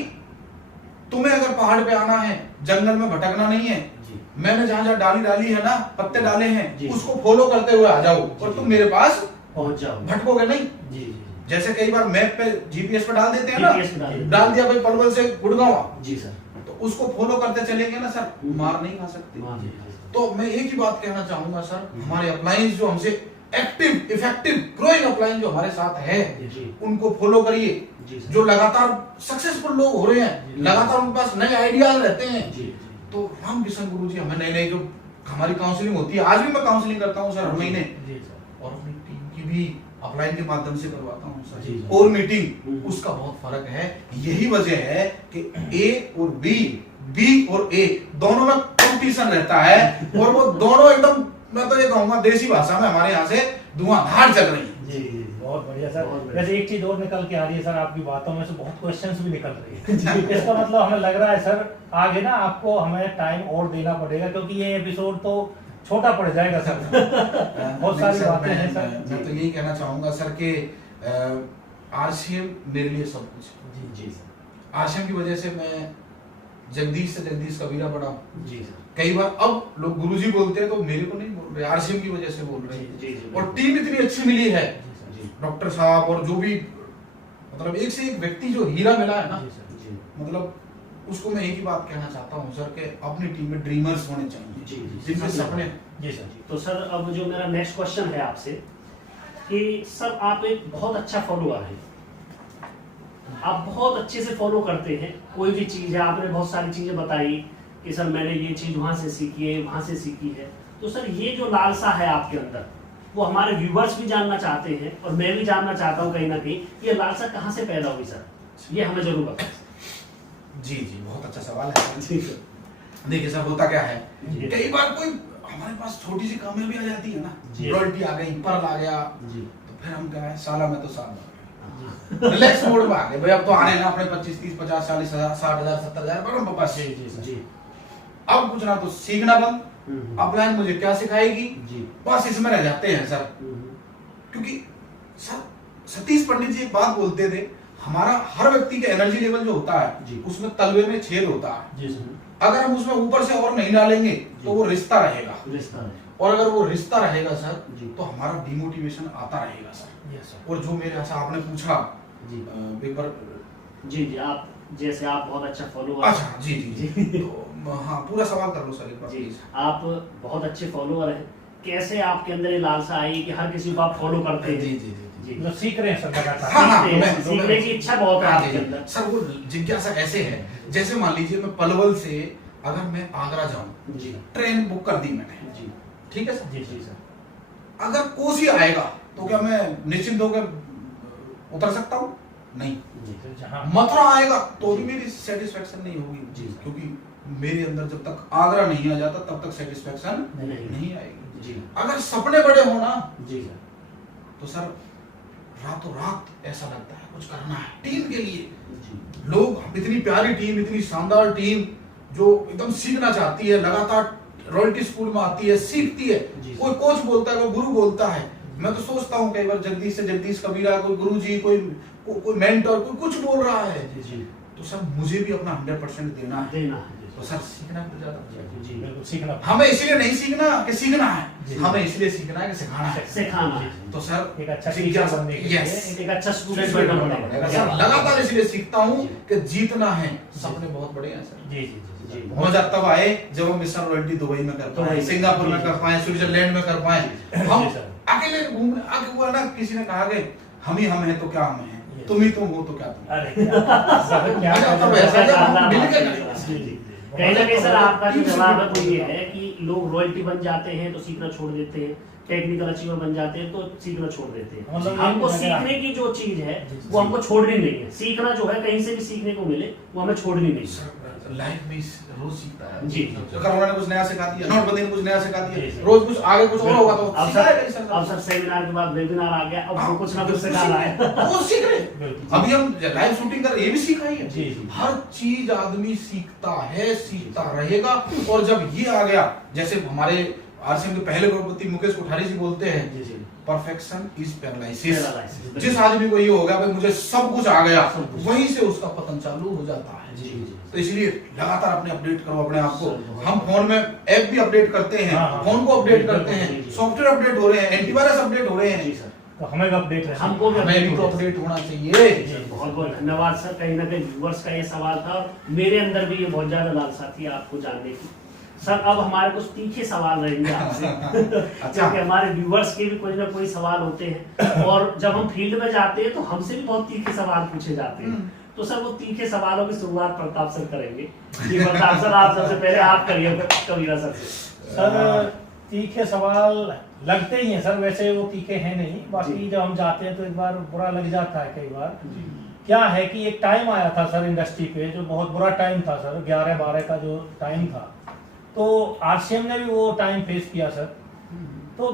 तुम्हें अगर पहाड़ पे आना है, जंगल में भटकना नहीं है, जी मैंने जहां जहां डाली डाली है ना, पत्ते डाले हैं, जी। उसको फॉलो करते हुए आ जाओ, और तुम मेरे पास पहुंच जाओ। भटकोगे नहीं। जी जी जैसे कई बार मैप पे जीपीएस पे डाल देते हैं ना, GPS पे डाल देते हैं। डाल दिया भाई पलवल से गुड़गांव, जी सर। तो उसको फॉलो करते चलेंगे ना सर, मार नहीं खा सकते। हाँ जी। तो मैं एक ही बात कहना चाहूंगा सर, हमारे अपलाइंस जो हमसे एक्टिव इफेक्टिव ग्रोइंग अपलाइन जो हमारे साथ है जी उनको फॉलो करिए। जी सर। जो लगातार सक्सेसफुल लोग हो रहे हैं, लगातार उनके पास नए आइडियाज रहते हैं। जी तो राम किशन गुरु जी हमें नई नई जो हमारी काउंसलिंग होती है, आज भी मैं काउंसलिंग करता हूँ सर हर महीने, जी सर। और अपनी टीम की भी अपलाइन के माध्यम से करवाता हूँ सर। जी, जी। और मीटिंग उसका बहुत फर्क है। यही वजह है कि ए और बी और ए दोनों में कंपटीशन रहता है, और वो दोनों एकदम, मैं तो ये कहूंगा देसी भाषा में हमारे यहाँ से धुआंधार चल रही है। जी जी बहुत बढ़िया सर। बहुत बढ़िया। वैसे एक चीज और निकल के आ रही है सर आपकी बातों में से, बहुत क्वेश्चंस भी निकल रही है। इसका मतलब हमें लग रहा है सर आगे ना आपको हमें टाइम और देना पड़ेगा, क्योंकि ये एपिसोड तो छोटा पड़ जाएगा सर। बहुत सारी नहीं सर, बातें हैं सर। मैं तो यही कहना चाहूंगा सर कि आरसीएम मेरे लिए सब कुछ है। जी सर। आरसीएम की वजह से मैं जगदीश से जगदीश कबीरा बड़ा। जी सर। कई बार अब लोग गुरुजी बोलते हैं तो मेरे को नहीं बोल रहे, आरसीएम की वजह से बोल रहे हैं। जी जी और टीम इतनी अच्छी मिली है, जी डॉक्टर साहब और जो भी, मतलब एक से एक व्यक्ति जो हीरा मिला है ना, जी सर। जी मतलब उसको मैं एक ही बात कहना चाहता हूँ सर कि अपनी टीम में ड्रीमर्स होने चाहिए, जी जी जिनके सपने। जी सर। तो सर अब जो मेरा नेक्स्ट क्वेश्चन है आपसे कि सर आप एक बहुत अच्छा फॉलोअर हैं, आप बहुत अच्छे से फॉलो करते हैं कोई भी चीज़ है, आपने बहुत सारी चीज़ें बताई कि सर मैंने ये चीज़ वहाँ से सीखी है, वहाँ से सीखी है। तो सर ये जो लालसा है आपके अंदर, वो हमारे व्यूवर्स भी जानना चाहते हैं और मैं भी जानना चाहता हूँ कहीं ना कहीं, ये लालसा कहाँ से पैदा हुई सर, ये हमें जरूर बताएं। जी जी बहुत अच्छा सवाल है। जी सर। देखिए सर होता क्या है, जी। कई बार कोई हमारे पास छोटी सी कामयाबी आ जाती है ना, जी। रॉयल्टी आ गई, पर्ल आ गया, जी तो फिर हम क्या है, साला में तो साल रिलैक्स मोड में आ गए भाई, अब तो आने ना अपने 25 30 50 40 हजार 60 हजार 70 हजार पर बस। जी जी सर। जी अब कुछ ना तो सीखना बंद, अपलाइन मुझे क्या सिखाएगी, जी बस इसमें रह जाते हैं सर। क्योंकि सर सतीश पंडित जी एक बात बोलते थे, हमारा हर व्यक्ति का एनर्जी लेवल जो होता है जी। उसमें तलवे में छेद होता है, जी सर। अगर हम उसमें ऊपर से और नहीं डालेंगे तो वो रिश्ता रहेगा, रिश्ता है। और अगर वो रिश्ता रहेगा सर जी। तो हमारा डिमोटिवेशन आता रहेगा सर। Yes sir. और जो मेरे ऐसा आपने पूछा जी पेपर, जी जी आप जैसे आप बहुत अच्छा फॉलोअर। अच्छा जी जी जी तो हाँ पूरा सवाल कर लो सर एक बार जी प्लीज। आप बहुत अच्छे फॉलोअर हैं, कैसे आपके अंदर ये लालसा आई कि हर किसी को आप फॉलो करते हैं? जी जी जी जी मतलब सीख रहे हैं सर लगातार। हाँ, हाँ, सीखते हैं, मैं- सीखने की इच्छा बहुत है हाँ, आपके जी, जी। अंदर। सर वो जिज्ञासा ऐसे है, जैसे मान लीजिए मैं पलवल से अगर मैं आगरा जाऊं, जी ट्रेन बुक कर दी मैंने, जी ठीक है सर, जी जी सर। अगर कोसी आएगा तो क्या मैं निश्चिंत होकर उतर सकता हूँ? नहीं। जी तो जहाँ मथुरा आएगा तो भी मेरी सेटिस्फेक्शन नहीं होगी, जी। क्योंकि मेरे अंदर जब तक आगरा नहीं आ जाता तब तक सेटिस्फेक्शन नहीं। नहीं आएगी। जी अगर सपने बड़े हो ना जी सर। तो सर रातों रात ऐसा लगता है कुछ करना है टीम के लिए। जी लोग इतनी प्यारी टीम, इतनी शानदार टीम जो एकदम सीखना चाहती है, लगातार रॉयल्टी स्कूल में आती है, सीखती है। जी। कोई कोच बोलता है, कोई गुरु बोलता है। मैं तो सोचता हूँ कई बार जगदीश से जगदीश कबीरा, कोई गुरु जी, कोई मेंटर, कोई कुछ बोल रहा है, जी जी तो सर मुझे भी अपना 100% देना है। देना है। तो सर सीखना भी ज्यादा जी बिल्कुल सीखना। हमें इसलिए नहीं सीखना कि सीखना है, जी। हमें इसलिए सीखना है कि सिखाना है। सिखाना है। तो सर एक अच्छा जिज्ञासा- टीचर बनने के लिए Yes। एक अच्छा स्टूडेंट बनना पड़ेगा सर लगातार इसलिए सीखता हूँ जी। कि जीतना है। सपने बहुत बड़े हैं सर। जी जी जी जी। मजा तब आए जब हम मिशन रॉयल्टी दुबई में कर दुबई पाए, में। सिंगापुर में जी। कर पाए, स्विट्जरलैंड में कर पाए। हम जी, सर। अकेले घूमने आगे हुआ ना, किसी ने कहा कि हम ही हम हैं तो क्या हम हैं, तुम ही तुम हो तो क्या तुम। अरे सर क्या मजा तब करें। ऐसा जब हम शानदार मिल बात के है। करेंगे। जी, जी। कहीं ना कहीं सर आपका जो जवाब है वो ये है कि लोग रॉयल्टी बन जाते हैं तो सीखना छोड़ देते हैं, टेक्निकल अचीवर बन जाते हैं तो सीखना छोड़ देते हैं। मतलब ये हमको लग रहा है। सीखने की जो चीज है जी, वो हमको छोड़नी नहीं है। सीखना जो है कहीं से भी सीखने को मिले वो हमें छोड़नी नहीं है। सर लाइफ में रोज सीखता है। जी। कोरोना ने कुछ नया सिखा दिया, नोटबंदी ने कुछ नया सिखा जी, दिया, सर। रोज कुछ आगे कुछ और होगा तो अब सिखाएगा ही सर अब सर सेमिनार के बाद वेबिनार आ गया, अब वो कुछ ना कुछ बिल्कुल सिखा रहा है। वो सीख रहे। बिल्कुल। अभी हम लाइव शूटिंग कर रहे हैं, ये भी सीखा ही है। जी, जी। हर चीज आदमी सीखता है, सीखता रहेगा। और जब ये आ गया, जैसे हमारे आरसीएम के पहले करोड़पति मुकेश कोठारी जी बोलते हैं, जी जी परफेक्शन इज पैरालिसिस। Paralysis। जिस आदमी को ये हो गया भाई मुझे सब कुछ आ गया, सब कुछ। वहीं से उसका पतन चालू हो जाता है। जी जी तो इसलिए लगातार अपने अपडेट करो अपने आप को। सर, बहुत हम फोन में ऐप भी अपडेट करते हैं, हाँ, हाँ। फोन को अपडेट बिल्कुल, करते हैं, जी, जी। सॉफ्टवेयर अपडेट हो रहे हैं, एंटीवायरस अपडेट हो रहे जी हैं। सर। तो हमें भी अपडेट रहना हमको भी हमें भी तो अपडेट होना चाहिए। जी, बहुत बहुत धन्यवाद सर। कहीं ना कहीं व्यूअर्स का ये सवाल था और मेरे अंदर भी ये बहुत ज्यादा लालसा थी आपको जानने की। सर अब हमारे कुछ तीखे सवाल रहेंगे आपसे क्योंकि हमारे व्यूअर्स के भी कोई ना कोई सवाल होते हैं और जब हम फील्ड में जाते हैं तो हमसे भी बहुत तीखे सवाल पूछे जाते हैं। तो सर वो तीखे सवालों की शुरुआत प्रताप सर करेंगे। जी प्रताप सर, आप सबसे पहले आप करिए कबीरा सर से। सर तीखे सवाल लगते ही हैं सर, वैसे वो तीखे हैं नहीं, बाकी जब हम जाते हैं तो एक बार बुरा लग जाता है कई बार। क्या है कि एक टाइम आया था सर इंडस्ट्री पे जो बहुत बुरा टाइम था सर, 11-12 का जो टाइम था, तो आरसीएम ने भी वो टाइम फेस किया सर। तो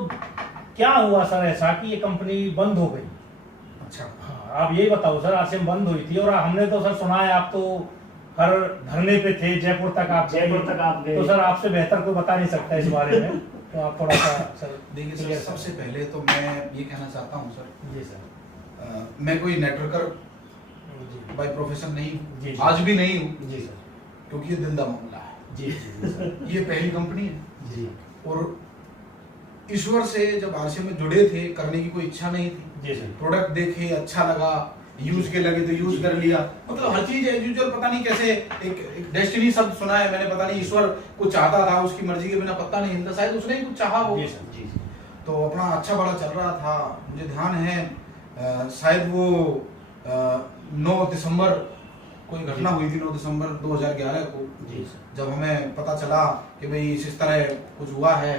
क्या हुआ सर ऐसा कि ये कंपनी बंद हो गई? अच्छा हाँ, आप यही बताओ सर। आरसीएम बंद हुई थी और हमने तो सर सुना है आप तो हर धरने पे थे, जयपुर तक आप गए, तो सर आपसे बेहतर कोई बता नहीं सकता इस बारे में, तो आप थोड़ा सा सर। देखिए सर, सबसे पहले तो मैं ये कहना चाहता हूँ सर, जी सर, मैं कोई नेटवर्कर बाय प्रोफेशन नहीं, जी, आज भी नहीं हूँ, जी सर, क्योंकि ये दिल का मामला है। जी सर, ये पहली कंपनी है जी, और ईश्वर से जब आरसीएम में जुड़े थे, करने की कोई इच्छा नहीं थी। जी सर, प्रोडक्ट देखे, अच्छा लगा, यूज के लगे तो यूज कर लिया, मतलब हर चीज एज यूजुअल, पता नहीं कैसे एक डेस्टिनी शब्द सुना है मैंने, पता नहीं ईश्वर कुछ चाहता था, उसकी मर्जी के बिना पत्ता नहीं हिलता, शायद उसने कुछ चाहा हो। जी सर, जी, तो अपना अच्छा बड़ा चल रहा था। मुझे ध्यान है शायद वो 9 दिसंबर कोई घटना हुई थी, 9 दिसंबर 2011 को, जी सर, जब हमें पता चला कि भाई इस तरह कुछ हुआ है,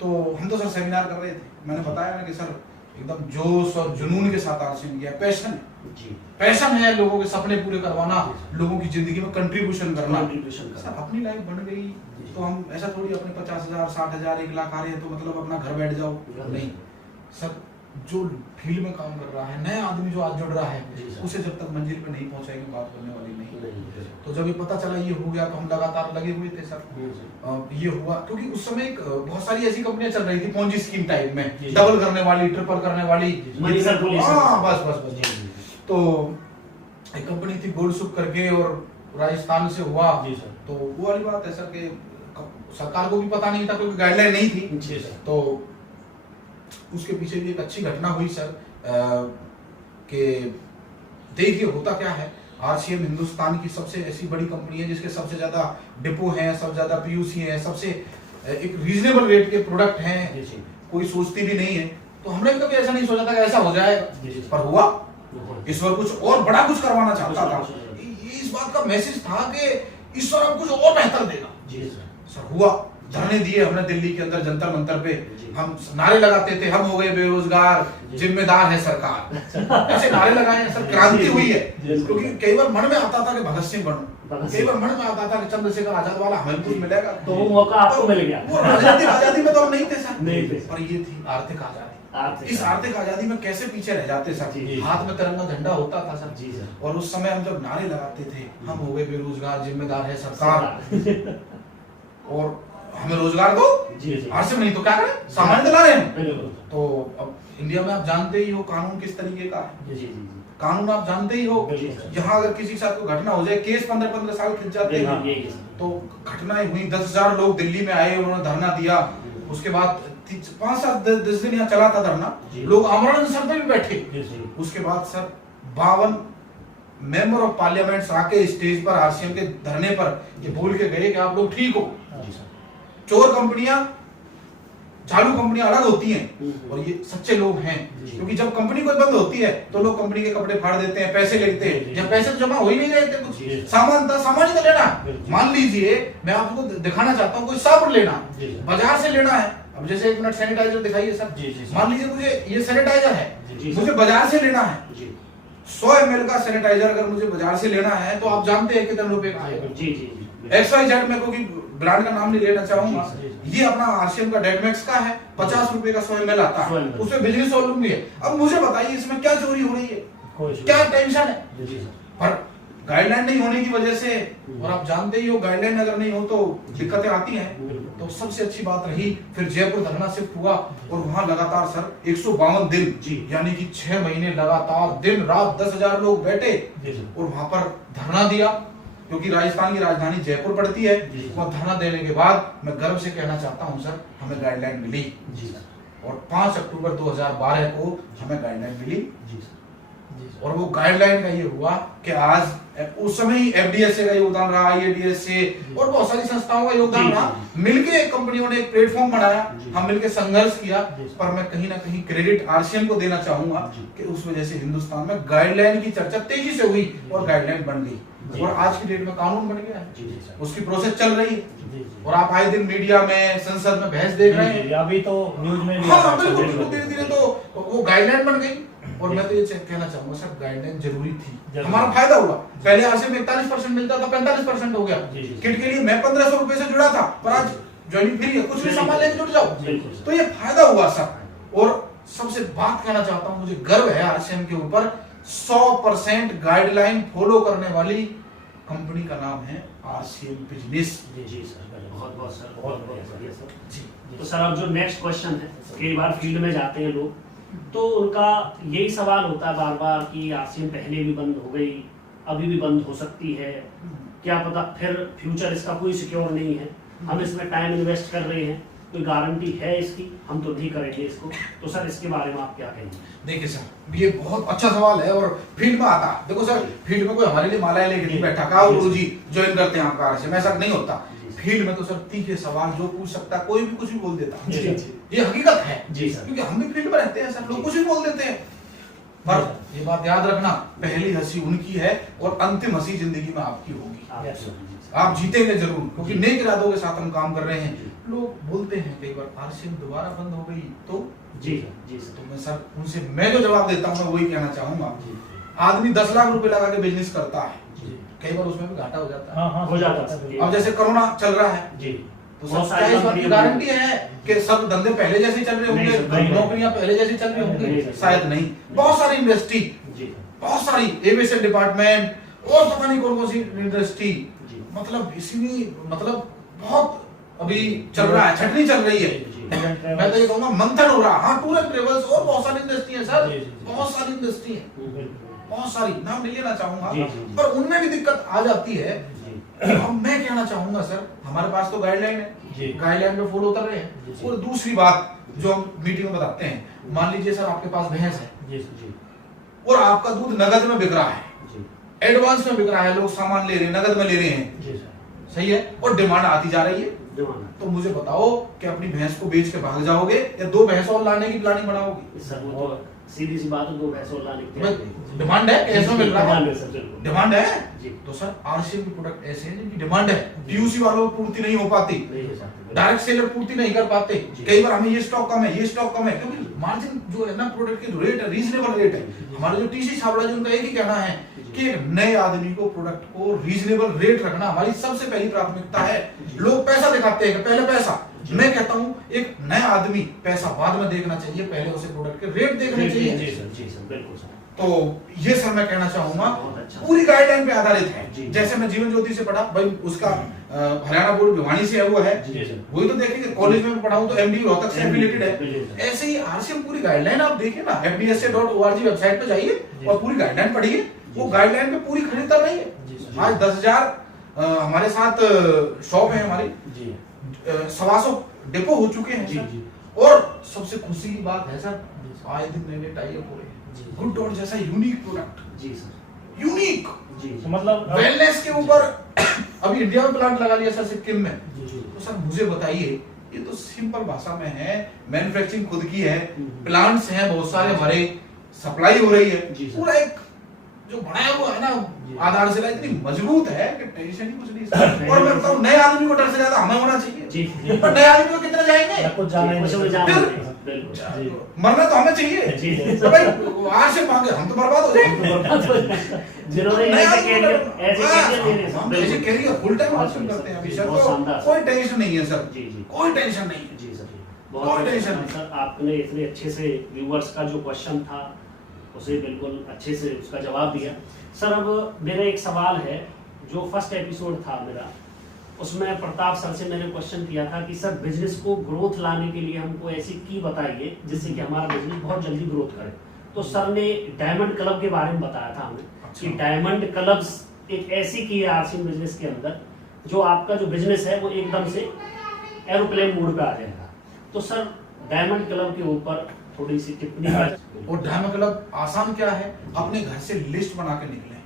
तो हम तो सर सेमिनार कर रहे थे। मैंने बताया ना कि सर एकदम जोश और जुनून के साथ आरसीएम किया, पैशन जी, पैशन है लोगों के सपने पूरे करवाना, लोगों की जिंदगी में कंट्रीब्यूशन करना। Contribution करना। सर अपनी लाइफ बन गई तो हम ऐसा थोड़ी अपने 50,000 60,000 1 लाख आ रहे हैं तो मतलब अपना घर बैठ जाओ, नहीं सर। जो फील्ड में काम कर रहा है, नया आदमी जो आज जुड़ रहा है, उसे जब तक मंजिल पे नहीं पहुंचाएंगे बात करने वाली नहीं। तो जब ये पता चला ये हो गया तो हम लगातार लगे हुए थे सर। ये हुआ क्योंकि उस समय एक बहुत सारी ऐसी कंपनियां चल रही थी पोंजी स्कीम टाइप में, डबल करने वाली, ट्रिपल करने वाली। हाँ बस। तो एक कंपनी थी गोल्ड सुप करके और राजस्थान से हुआ, तो वो वाली बात है सर कि सरकार को भी पता नहीं था, क्योंकि गाइडलाइन नहीं थी। तो उसके पीछे भी एक अच्छी घटना हुई सर कि देखिए होता क्या है, आरसीएम हिंदुस्तान की सबसे ऐसी बड़ी कंपनी है जिसके सबसे ज्यादा डिपो हैं, सबसे ज्यादा पीयूसी हैं, सबसे एक रीजनेबल रेट के प्रोडक्ट हैं, कोई सोचती भी नहीं है। तो हमने भी कभी ऐसा नहीं सोचा था कि ऐसा हो जाएगा, पर हुआ। ईश्वर कुछ और बड़ा कुछ करवाना चाहता था। इस बात का मैसेज था कि ईश्वर अब कुछ और बेहतर देगा। सर हुआ, धरने दिए हमने दिल्ली के अंदर जंतर मंतर पे, हम नारे लगाते थे, हम हो गए बेरोजगार, जिम्मेदार है सरकार, ऐसे नारे लगाए हैं सर। क्रांति हुई है, क्योंकि कई बार मन में आता था कि भगत सिंह बनूं, कई बार मन में आता था कि चंद्रशेखर आजाद वाला हमें कुछ मिलेगा, तो वो मौका आपको मिल गया। वो राजनीतिक आजादी में तो हम नहीं थे सर, नहीं थे। और ये थी आर्थिक आजादी। इस आर्थिक आजादी में कैसे पीछे रह जाते सर, हाथ में तिरंगा झंडा होता था सर, और उस समय हम जब नारे लगाते थे, हम हो गए बेरोजगार, जिम्मेदार है सरकार, और हमें रोजगार दो, आरसीएम नहीं तो क्या करें, सामान दिला रहे हैं। तो अब इंडिया में आप जानते ही हो कानून किस तरीके का है, कानून आप जानते ही हो। यहाँ अगर किसी के साथ कोई घटना हो जाए, केस 15-15 साल खिंच जाते हैं। तो घटनाएं हुई, 10,000 लोग दिल्ली में आए, उन्होंने धरना दिया, उसके बाद 5-7-10 दिन यहाँ चला था धरना, लोग आमरण अनशन पे भी बैठे। उसके बाद सर 52 मेंबर ऑफ पार्लियामेंट आके स्टेज पर आरसीएम के धरने पर ये बोल के गए कि आप लोग ठीक हो, चोर कंपनियां, चालू कंपनियां अलग होती हैं और ये सच्चे लोग हैं। क्योंकि जब कंपनी कोई बंद होती है तो लोग कंपनी के कपड़े फाड़ देते हैं, पैसे लेते हैं, जब पैसे तो जमा हो ही नहीं रहे थे, कुछ सामान था, सामान ही तो लेना। मान लीजिए मैं आपको दिखाना चाहता हूँ, कोई साबुन लेना, बाजार से लेना है। अब जैसे 1 मिनट सैनिटाइजर दिखाइए सर, मान लीजिए मुझे ये सैनिटाइजर है, मुझे बाजार से लेना है, 100 ml का सैनिटाइजर अगर मुझे बाजार से लेना है तो आप जानते हैं कितने रुपए का आएगा। XYZ में कोई ब्रांड का नाम नहीं लेना चाहूंगा, ये अपना आरसीएम का डेडमैक्स का है, 50 रुपए का 100 ml आता है, उसमें बिजनेस वॉल्यूम भी है। अब मुझे बताइए इसमें क्या चोरी हो रही है, क्या टेंशन है? पर गाइडलाइन नहीं होने की वजह से, और आप जानते ही हो गाइडलाइन अगर नहीं हो तो दिक्कतें आती हैं। तो सबसे अच्छी बात रही, फिर जयपुर धरना शिफ्ट हुआ और वहां लगातार सर 152 दिन, यानी कि 6 महीने लगातार दिन रात 10,000 लोग बैठे और वहां पर धरना दिया, क्योंकि राजस्थान की राजधानी जयपुर पड़ती है। वह धरना देने के बाद मैं गर्व से कहना चाहता हूं सर, हमें गाइडलाइन मिली और 5 अक्टूबर 2012 को हमें गाइडलाइन मिली और वो गाइडलाइन का ये हुआ कि आज उस समय ही एफडीएसए का योगदान रहा, आईएडीएसए और बहुत सारी संस्थाओं का योगदान रहा। मिलके कंपनियों ने एक प्लेटफॉर्म बनाया, हम मिलके संघर्ष किया। पर मैं कहीं ना कहीं क्रेडिट आरसीएम को देना चाहूंगा कि उस वजह से हिंदुस्तान में गाइडलाइन की चर्चा तेजी से हुई और गाइडलाइन बन गई और आज की डेट में कानून बन गया है, उसकी प्रोसेस चल रही है और आप आए दिन मीडिया में, संसद में बहस देख रहे हैं। अभी तो न्यूज में भी हाँ बिल्कुल, धीरे धीरे तो वो गाइडलाइन बन गई। और मैं तो ये कहना चाहूंगा सर, गाइडलाइन जरूरी थी, हमारा फायदा हुआ। पहले आरसीएम में 41% मिलता था, 45% हो गया। किट के लिए मैं 1500 रुपए से जुड़ा था, पर आज ज्वाइनिंग फ्री है, कुछ भी सामान लेके जुड़ जाओ, तो ये फायदा हुआ सर। और सबसे बात कहना चाहता हूँ, मुझे गर्व है आरसीएम के ऊपर, 100% गाइडलाइन फॉलो करने वाली कंपनी का नाम है आरसीएम बिजनेस। जी सर, बहुत बहुत सर, बहुत बहुत बढ़िया सर जी। तो सर अब जो नेक्स्ट क्वेश्चन है, कई बार फील्ड में जाते हैं लोग तो उनका यही सवाल होता है बार बार कि आरसीएम पहले भी बंद हो गई, अभी भी बंद हो सकती है, क्या पता फिर फ्यूचर इसका कोई सिक्योर नहीं है, हम इसमें टाइम इन्वेस्ट कर रहे हैं, कोई गारंटी है इसकी, हम तो नहीं करेंगे इसको। तो सर इसके बारे में आप क्या कहेंगे? देखिए सर, ये बहुत अच्छा सवाल है और फील्ड में आता है। देखो सर, फील्ड में कोई हमारे लिए माला लेके नहीं बैठा का गुरुजी ज्वाइन करते हैं आपका आरसीएम, ऐसा नहीं होता। फील्ड में तो सर तीखे सवाल जो पूछ सकता है, कोई भी कुछ भी बोल देता है, ये हकीकत है क्योंकि हम भी फील्ड में रहते हैं सर, लोग कुछ भी बोल देते हैं। पर ये बात याद रखना, पहली हंसी उनकी है और अंतिम हंसी जिंदगी में आपकी होगी। आप जीतेंगे जरूर, क्योंकि नेक इरादों के साथ हम काम कर रहे हैं। लोग बोलते हैं कई बार आरसीएम दोबारा बंद हो गई तो जी जी सर, तो मैं सर उनसे मैं जो जवाब देता हूँ मैं वही कहना चाहूंगा। आदमी 10 लाख रुपए लगा के बिजनेस करता है, कई बार उसमें भी घाटा हो जाता है। हो जाता है। अब जैसे कोरोना चल रहा है जी, तो सब क्या इस बात की गारंटी है कि सब धंधे पहले जैसे चल रहे होंगे, नौकरियां पहले जैसी चल रही होंगी? शायद नहीं। बहुत सारी इंडस्ट्री, बहुत सारी एविएशन डिपार्टमेंट और पता नहीं कौन कौन सी इंडस्ट्री, मतलब इसीलिए मतलब बहुत अभी चल रहा है, छटनी चल रही है। मैं तो ये कहूंगा मंथन हो रहा। हाँ, टूर एंड ट्रेवल्स और बहुत सारी इंडस्ट्री है सर, बहुत सारी इंडस्ट्री है, बहुत सारी, नाम नहीं लेना चाहूंगा, पर उनमें भी दिक्कत आ जाती है। अब मैं कहना चाहूंगा सर, हमारे पास तो गाइडलाइन है, गाइडलाइन पे फॉलो कर रहे हैं। और दूसरी बात जो हम मीटिंग में बताते हैं, मान लीजिए सर आपके पास भैंस है और आपका दूध नगद में बिक रहा है, एडवांस में बिक रहा है, लोग सामान ले रहे हैं, नगद में ले रहे हैं, सही है, और डिमांड आती जा रही है। तो मुझे बताओ कि अपनी भैंस को बेच के भाग जाओगे या 2 भैंस और लाने की प्लानिंग बनाओगे? सर वो तो सीधी सी बात है, 2 भैंस और लाने की डिमांड है, कैसे मिल रहा है, डिमांड है जी। तो सर आरसीएम के प्रोडक्ट ऐसे हैं जिनकी डिमांड है, टीयूसी वालों को पूर्ति नहीं हो पाती, डायरेक्ट सेलर पूर्ति नहीं कर पाते। कई बार हमें ये स्टॉक कम है, ये स्टॉक कम है, क्योंकि मार्जिन जो है ना प्रोडक्ट के रेट है, रीजनेबल रेट है। हमारे जो टीसी छाबड़ा जी उनका एक ही कहना है कि नए आदमी को प्रोडक्ट को रीजनेबल रेट रखना हमारी सबसे पहली प्राथमिकता है। लोग पैसा दिखाते हैं, पहले पैसा। मैं कहता हूं एक नया आदमी पैसा बाद में देखना चाहिए, पहले उसे प्रोडक्ट के रेट देखने चाहिए। जी सर, बिल्कुल सर। तो ये सर मैं कहना चाहूंगा पूरी गाइडलाइन पे आधारित है। जैसे मैं जीवन ज्योति से पढ़ा, भाई उसका हरियाणा बोर्ड भिवानी से हुआ है, वही तो देखेंगे। कॉलेज में पढ़ाऊं तो एमडी रोहतक से एफिलिएटेड है। ऐसे ही आरसीएम पूरी गाइडलाइन आप देखिए ना, fdsa.org वेबसाइट पे जाइए और पूरी गाइडलाइन पढ़िए। वो गाइडलाइन पे पूरी खरीदता नहीं है। आज 10,000 हमारे साथ शॉप है हमारी, 125 डिपो हो चुके हैं। और सबसे खुशी की बात है सर, आए दिन नए टाई अप हो रहे हैं। गुड डॉट जैसा यूनिक प्रोडक्ट, जी सर, यूनिक तो मतलब वेलनेस के ऊपर अभी इंडिया में प्लांट लगा लिया सर, सिक्किम में। तो सर मुझे बताइए, ये तो सिंपल भाषा में है, मैन्युफैक्चरिंग खुद की है, प्लांट्स हैं बहुत सारे हमारे, सप्लाई हो रही है, पूरा एक जो बनाया हुआ है ना आधारशिला इतनी मजबूत है कि टेंशन ही कुछ नहीं। और मैं बताऊं नए आदमी को डर से ज्यादा हमें होना चाहिए। पर नए आदमी को कितना जाएंगे, कुछ जाने मरना तो हमें चाहिए। तो भाई आज से मांगे हम तो बर्बाद हो जाएंगे। जिन्होंने ऐसे कैरियर फुल टाइम आरसीएम करते हैं अभी सर, तो कोई टेंशन नहीं है सर, कोई टेंशन नहीं है जी सर। बहुत टेंशन सर, आपने इतने अच्छे से व्यूअर्स का जो क्वेश्चन था उसे बिल्कुल अच्छे से उसका जवाब दिया। सर अब मेरा एक सवाल है, जो फर्स्ट एपिसोड था मेरा, उसमें प्रताप सर से मैंने क्वेश्चन किया था कि सर बिजनेस को ग्रोथ लाने के लिए हमको ऐसी की बताइए जिससे कि हमारा बिजनेस बहुत जल्दी ग्रोथ करे। तो सर ने डायमंड क्लब के बारे में बताया था हमें कि डायमंड क्लब्स एक ऐसी की है आरसीएम बिजनेस के अंदर, जो आपका जो बिजनेस है वो एकदम से एरोप्लेन मोड पे आ जाएगा। तो सर डायमंड क्लब के ऊपर थोड़ी सी टिप्पणी और डायमंड क्लब आसान क्या है, अपने घर से लिस्ट बना के निकले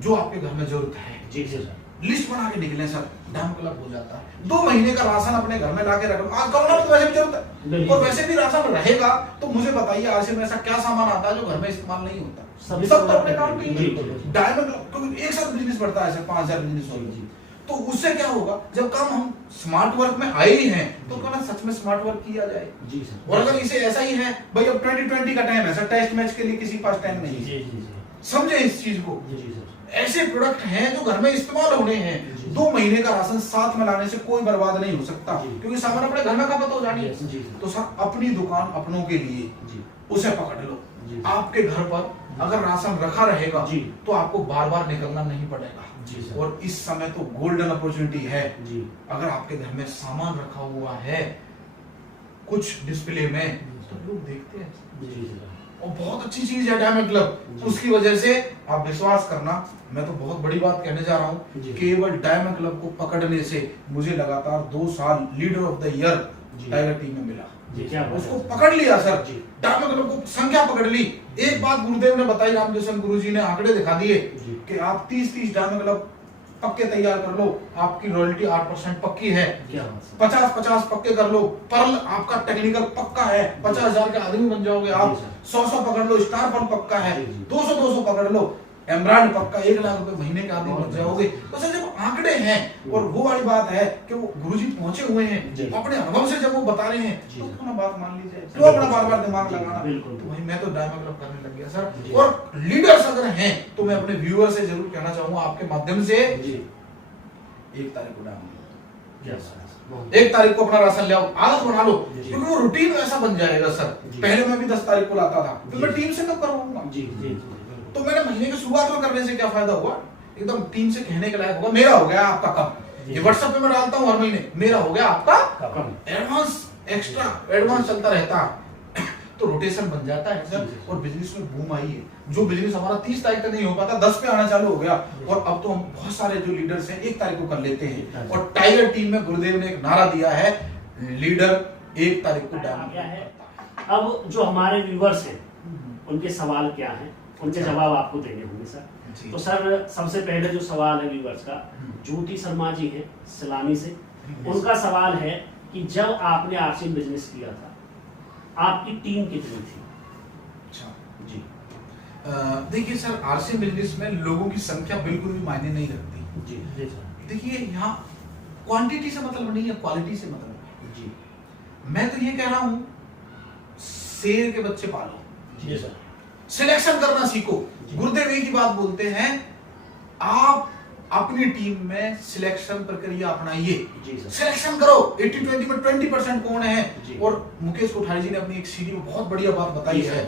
जो आपके घर में जरूरत है। जी सर, लिस्ट बना के निकले सर, डायमंड क्लब हो जाता है। 2 महीने का राशन अपने घर में लाके रख लो। आज कोरोना में तो वैसे भी जरूरत है, और वैसे भी राशन रहेगा तो मुझे बताइए आरसी में ऐसा क्या सामान आता है जो घर में इस्तेमाल नहीं होता, सब तो अपने काम के लिए। डायमंड क्लब क्योंकि एक साथ बिजनेस बढ़ता है, 5000 बिजनेस होगी, तो उससे क्या होगा, जब काम हम स्मार्ट वर्क में आए ही हैं तो क्यों ना सच में स्मार्ट वर्क किया जाए। जी सर। और अगर इसे ऐसा ही है भाई, अब 2020 का टाइम है सर, टेस्ट मैच के लिए किसी के पास टाइम नहीं है, समझे इस चीज को। जी सर। ऐसे प्रोडक्ट हैं जो घर में इस्तेमाल होने हैं। 2 महीने का राशन साथ में लाने से कोई बर्बाद नहीं हो सकता, क्योंकि सामान अपने घर में खपत हो जानी है। तो सर अपनी दुकान अपनों के लिए उसे पकड़ लो। आपके घर पर अगर राशन रखा रहेगा तो आपको बार बार निकलना नहीं पड़ेगा। और इस समय तो गोल्डन अपॉर्चुनिटी है। अगर आपके घर में सामान रखा हुआ है कुछ डिस्प्ले में तो लोग देखते हैं, और बहुत अच्छी चीज है डायमंड क्लब। उसकी वजह से आप विश्वास करना, मैं तो बहुत बड़ी बात कहने जा रहा हूँ, केवल डायमंड क्लब को पकड़ने से मुझे लगातार 2 साल leader of the year tiger team में मिला। उसको पकड़ लिया सर, डायमंड क्लब को संख्या पकड़ ली। एक बात गुरुदेव ने बताई, रामदेव गुरुजी ने आंकड़े दिखा दिए कि आप 30-30 डायमंड क्लब पक्के तैयार कर लो, आपकी रॉयल्टी 8% पक्की है। 50-50 पक्के कर लो, पर्ल आपका टेक्निकल पक्का है, 50,000 के आदमी बन जाओगे आप। 100 पकड़ लो, स्टार पर्ल पक्का है। 200 पकड़ लो, एमराल्ड पक्का, 1 लाख रुपए महीने के आदमी बन जाओगे। तो सर जब आंकड़े हैं, और वो वाली बात है कि वो गुरुजी पहुंचे हुए हैं, अपने अनुभव से जब वो बता रहे हैं तो अपना बात मान लीजिए, क्यों अपना बार बार दिमाग लगाना। तो भाई मैं तो डायमंड क्लब करने लग गया सर। और लीडर्स अगर हैं तो मैं अपने व्यूअर से जरूर कहना चाहूंगा आपके माध्यम से, 1 तारीख को डायमंड, 1 तारीख को अपना राशन ले आओ, आदत बना लो, क्योंकि वो रूटीन ऐसा बन जाएगा सर। पहले मैं भी 10 तारीख को लाता था, तो मैं टीम से कब करवाऊंगा। तो मैंने महीने की शुरुआत में करने से क्या फायदा हुआ, एकदम टीम से कहने के लायक होगा, मेरा हो गया आपका कब। ये व्हाट्सएप पे मैं डालता हूँ हर महीने, मेरा हो गया आपका कब। एडवांस एक्स्ट्रा एडवांस चलता रहता है, तो रोटेशन बन जाता है सर। और बिजनेस में बूम आई है, जो बिजनेस हमारा 30 तारीख तक नहीं हो पाता 10 पे आना चालू हो गया। और अब तो हम बहुत सारे जो लीडर्स हैं 1 तारीख को कर लेते हैं। और टाइगर टीम में गुरुदेव ने एक नारा दिया है, लीडर 1 तारीख को डायमंड है। अब जो हमारे व्यूअर्स हैं उनके सवाल क्या हैं, उनके जवाब आपको देने होंगे सर। तो सर सबसे पहले जो सवाल है व्यूअर्स का, ज्योति शर्मा जी हैं सलानी से, उनका सवाल है कि जब आपने आरसी बिजनेस किया था आपकी टीम कितनी थी। अच्छा जी, देखिए सर आरसी बिजनेस में लोगों की संख्या बिल्कुल भी मायने नहीं रखती जी। देखिए यहाँ क्वांटिटी से मतलब नहीं है, क्वालिटी से मतलब है जी। मैं तो ये कह रहा हूँ शेर के बच्चे पालो जी सर, सिलेक्शन करना सीखो। गुरुदेव एक ही बात बोलते हैं, आप अपनी टीम में सिलेक्शन प्रक्रिया अपनाइए, सिलेक्शन करो। 80-20 में 20% कौन है। और मुकेश कोठारी जी ने अपनी एक सीडी में बहुत बढ़िया बात बताई है,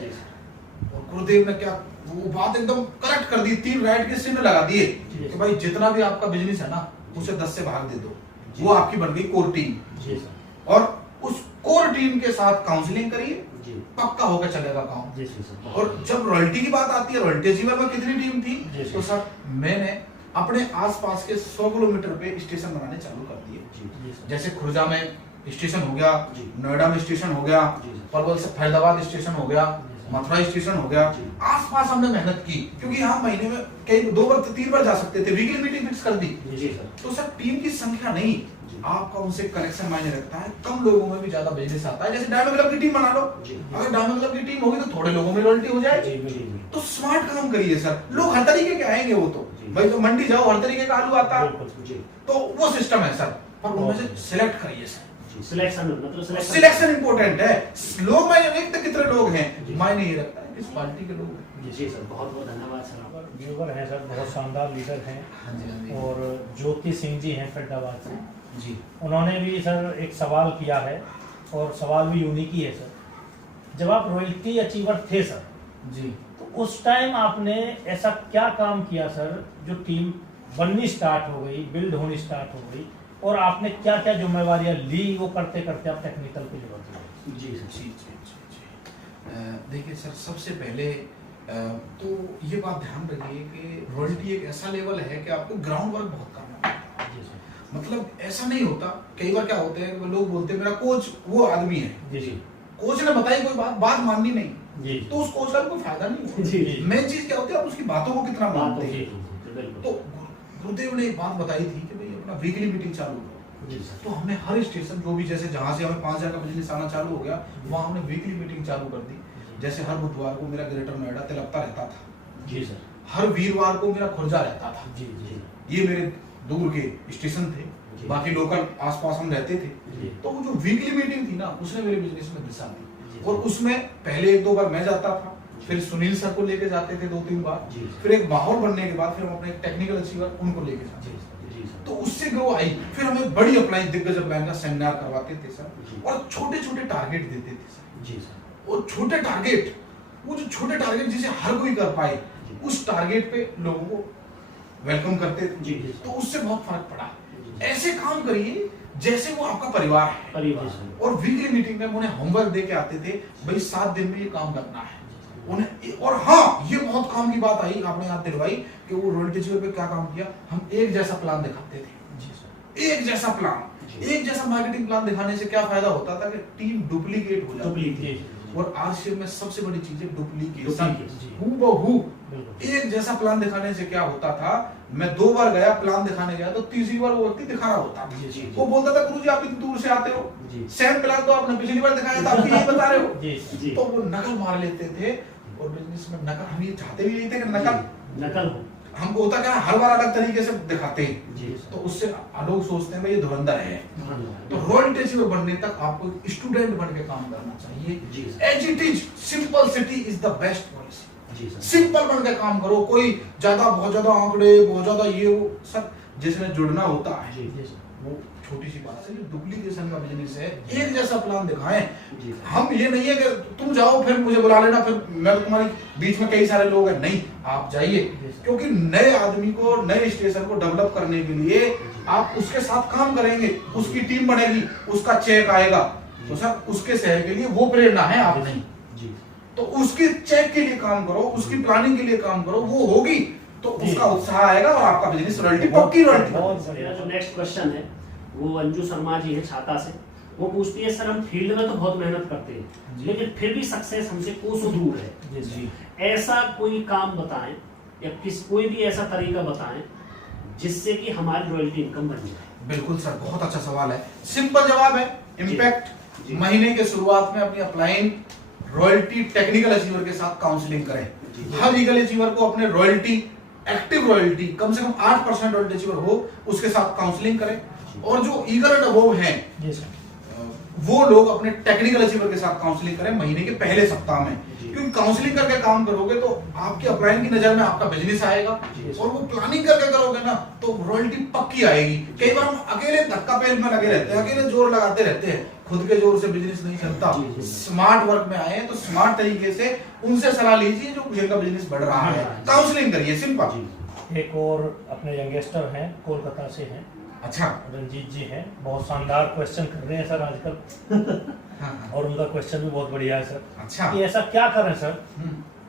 और गुरुदेव ने क्या वो बात एकदम करेक्ट कर दी, 3 राइट के चिन्ह लगा दिए कि भाई जितना भी आपका बिजनेस है ना उसे 10 से भाग दे दो, वो आपकी बन गई कोर टीम। और उस कोर टीम के साथ काउंसलिंग करिए, पक्का होकर चलेगा काम। और जब रॉयल्टी की बात आती है, रॉयल्टी जीवन में कितनी टीम थी, तो सर मैंने अपने आसपास के 100 किलोमीटर पे स्टेशन बनाने चालू कर दिए। जैसे खुर्जा में स्टेशन हो गया, नोएडा में स्टेशन हो गया, पलवल से फैजाबाद स्टेशन हो गया, मथुरा स्टेशन हो गया। आसपास हमने मेहनत की, क्योंकि हम महीने में कई 2 बार 3 बार जा सकते थे, वीकली मीटिंग फिक्स कर दी। तो सर टीम की संख्या नहीं, आपका उनसे कनेक्शन मायने रखता है। कम लोगों में भी ज्यादा बिजनेस आता है। जैसे डायमंड क्लब की टीम बना लो, अगर डायमंड क्लब की टीम होगी तो थोड़े लोगों में रॉयल्टी हो जाएगी। तो स्मार्ट काम करिए सर, लोग हर तरीके के आएंगे। वो तो भाई तो मंडी जाओ हर तरीके का आलू आता है, तो वो सिस्टम है सर। पर उनमें से सिलेक्ट करिए सर, सिलेक्शन इंपॉर्टेंट है। लोग मायने नहीं रखते कितने लोग हैं, मायने ये रखता है किस पार्टी के लोग हैं। जी सर, बहुत बहुत धन्यवाद सर। व्यूअर हैं सर, बहुत शानदार लीडर हैं। और ज्योति सिंह जी हैं फरीदाबाद से जी, उन्होंने भी सर एक सवाल किया है, और सवाल भी यूनिक ही है सर। जब आप रॉयल्टी अचीवर थे सर जी, तो उस टाइम आपने ऐसा क्या काम किया सर जो टीम बननी स्टार्ट हो गई, बिल्ड होनी स्टार्ट हो गई, और आपने क्या क्या जिम्मेवारियां ली, वो करते करते आप टेक्निकल पे जो बढ़ते। जी सर, जी। देखिए सर, सबसे पहले तो ये बात ध्यान रखिए कि रॉयल्टी एक ऐसा लेवल है कि आपको ग्राउंड वर्क बहुत करना है। मतलब ऐसा नहीं होता, कई बार क्या होता है कि लोग बोलते हैं मेरा कोच वो आदमी है जी, कोच ने बताई कोई बात माननी नहीं, जी। तो उस कोच का कोई फायदा नहीं जी, है। मेन चीज क्या होती है, आप उसकी बातों को कितना मानते हैं। बिल्कुल। तो गुरुदेव ने एक बात बताई थी कि भाई अपना वीकली मीटिंग चालू करो। तो हमने हर स्टेशन जो भी, जैसे जहां से हमें 5,000 का बिजनेस आना चालू हो गया, वहां हमने वीकली मीटिंग चालू कर दी। जैसे हर बुधवार को मेरा ग्रेटर नोएडा तिलकता रहता था जी सर। हर वीरवार को मेरा खुर्जा रहता था। जी जी। ये मेरे दूर के स्टेशन थे, बाकी लोकल आसपास हम रहते थे। तो वो जो वीकली मीटिंग थी ना, उसने मेरे बिजनेस में दिशा दी। और उसमें पहले 1-2 बार मैं जाता था, फिर सुनील सर को लेके जाते थे 2-3 बार, फिर एक माहौल बनने के बाद फिर हम अपने टेक्निकल अचीवर उनको लेके जाते थे। तो उससे ग्रो आई। फिर हमें बड़ी अपलाइन, दिग्गज अपलाइन का सेमिनार करवाते थे सर, और छोटे छोटे टारगेट देते थे सर। जी सर। और छोटे टारगेट, वो जो छोटे टारगेट जिसे हर कोई कर पाए, उस टारगेट पे लोगों को वेलकम करते थे। जी। तो उससे बहुत फर्क पड़ा। ऐसे काम करिए जैसे वो आपका परिवार है। परिवार। और वीकली मीटिंग में उन्हें होमवर्क दे के आते थे, भाई 7 दिन में ये काम करना है उन्हें। और हाँ, ये बहुत काम की बात आई, आपने याद दिलवाई कि वो रॉयल्टी अचीवर पे क्या काम किया। हम एक जैसा प्लान दिखाते थे, एक जैसा प्लान, एक जैसा मार्केटिंग प्लान दिखाने से क्या फायदा होता था कि टीम डुप्लीकेट हो जाती थी। और आरसीएम में सबसे बड़ी चीज है डुप्लीकेशन। हूबहू एक जैसा प्लान दिखाने से क्या होता था, मैं 2 बार गया प्लान दिखाने गया, तो तीसरी बार वो व्यक्ति दिखा रहा होता था। वो बोलता था गुरुजी आप इतनी दूर से आते हो, सेम प्लान तो आपने पिछली बार दिखाया था, आप यही बता रहे हो। तो वो नकल मार लेते थे। और बिजनेस में नकल, हम ये चाहते भी नहीं थे कि नकल हो। हमको होता क्या, हर बार अलग तरीके से दिखाते हैं, तो उससे लोग सोचते हैं भाई ये धुरंधर है। तो रॉयल्टी अचीवर बनने तक आपको स्टूडेंट बन के काम करना चाहिए। As it is, simplicity is the best policy. Simple बन के काम करो। कोई बहुत ज्यादा आंकड़े, बहुत ज्यादा ये वो सब जिसमें जुड़ना होता है, वो छोटी सी बात है। डुप्लीकेशन का बिजनेस है, एक जैसा प्लान दिखाएं। हम ये नहीं है कि तुम जाओ फिर मुझे बुला लेना, फिर मैं तुम्हारे बीच में कई सारे लोग हैं, नहीं, आप जाइए। क्योंकि नए आदमी को, नए स्टेशन को डेवलप करने के लिए आप उसके साथ काम करेंगे, उसकी टीम बनेगी, उसका चेक आएगा, तो सर उसके शहर के लिए वो प्रेरणा है, आप नहीं। तो उसके चेक के लिए काम करो, उसकी प्लानिंग के लिए काम करो, वो होगी तो उसका उत्साह आएगा और आपका बिजनेस रॉयल्टी, पक्की रॉयल्टी। मेरा जो नेक्स्ट क्वेश्चन है वो अंजू शर्मा जी है छाता से। वो पूछती है सर हम फील्ड में तो बहुत मेहनत करते हैं, लेकिन फिर भी सक्सेस हमसे कोसों दूर है। ऐसा कोई काम बताएं या कोई भी ऐसा तरीका बताएं जिससे कि हमारी रॉयल्टी इनकम बन जाए। बिल्कुल सर, बहुत अच्छा सवाल है। सिंपल जवाब है, इम्पैक्ट। महीने के शुरुआत में अपनी अपलाइन रॉयल्टी टेक्निकल अचीवर के साथ काउंसलिंग करें। हर ईगल अचीवर को अपने रॉयल्टी, एक्टिव रॉयल्टी कम से कम 8% रॉयल्टी अचीवर हो, उसके साथ काउंसलिंग करें। और जो ईगल एंड अबोव हैं, वो लोग अपने टेक्निकल अचीवर के साथ काउंसलिंग करें महीने के पहले सप्ताह में। क्योंकि काउंसलिंग करके काम करोगे तो आपके अपलाइन की नजर में आपका बिजनेस आएगा, और वो प्लानिंग करके करोगे ना तो रॉयल्टी पक्की आएगी। कई बार हम अकेले धक्का पेल में लगे रहते हैं, अकेले जोर लगाते रहते हैं, खुद के जोर से बिजनेस नहीं चलता। स्मार्ट वर्क में आए तो स्मार्ट तरीके से उनसे सलाह लीजिए जो जिनका बिजनेस बढ़ रहा है, काउंसलिंग करिए, सिंपल। एक और अपने यंगस्टर हैं, कोलकाता से हैं, अच्छा, रंजीत जी हैं, बहुत शानदार क्वेश्चन कर रहे हैं सर आजकल। और उनका क्वेश्चन भी बहुत बढ़िया है सर। अच्छा, कि ऐसा क्या करें सर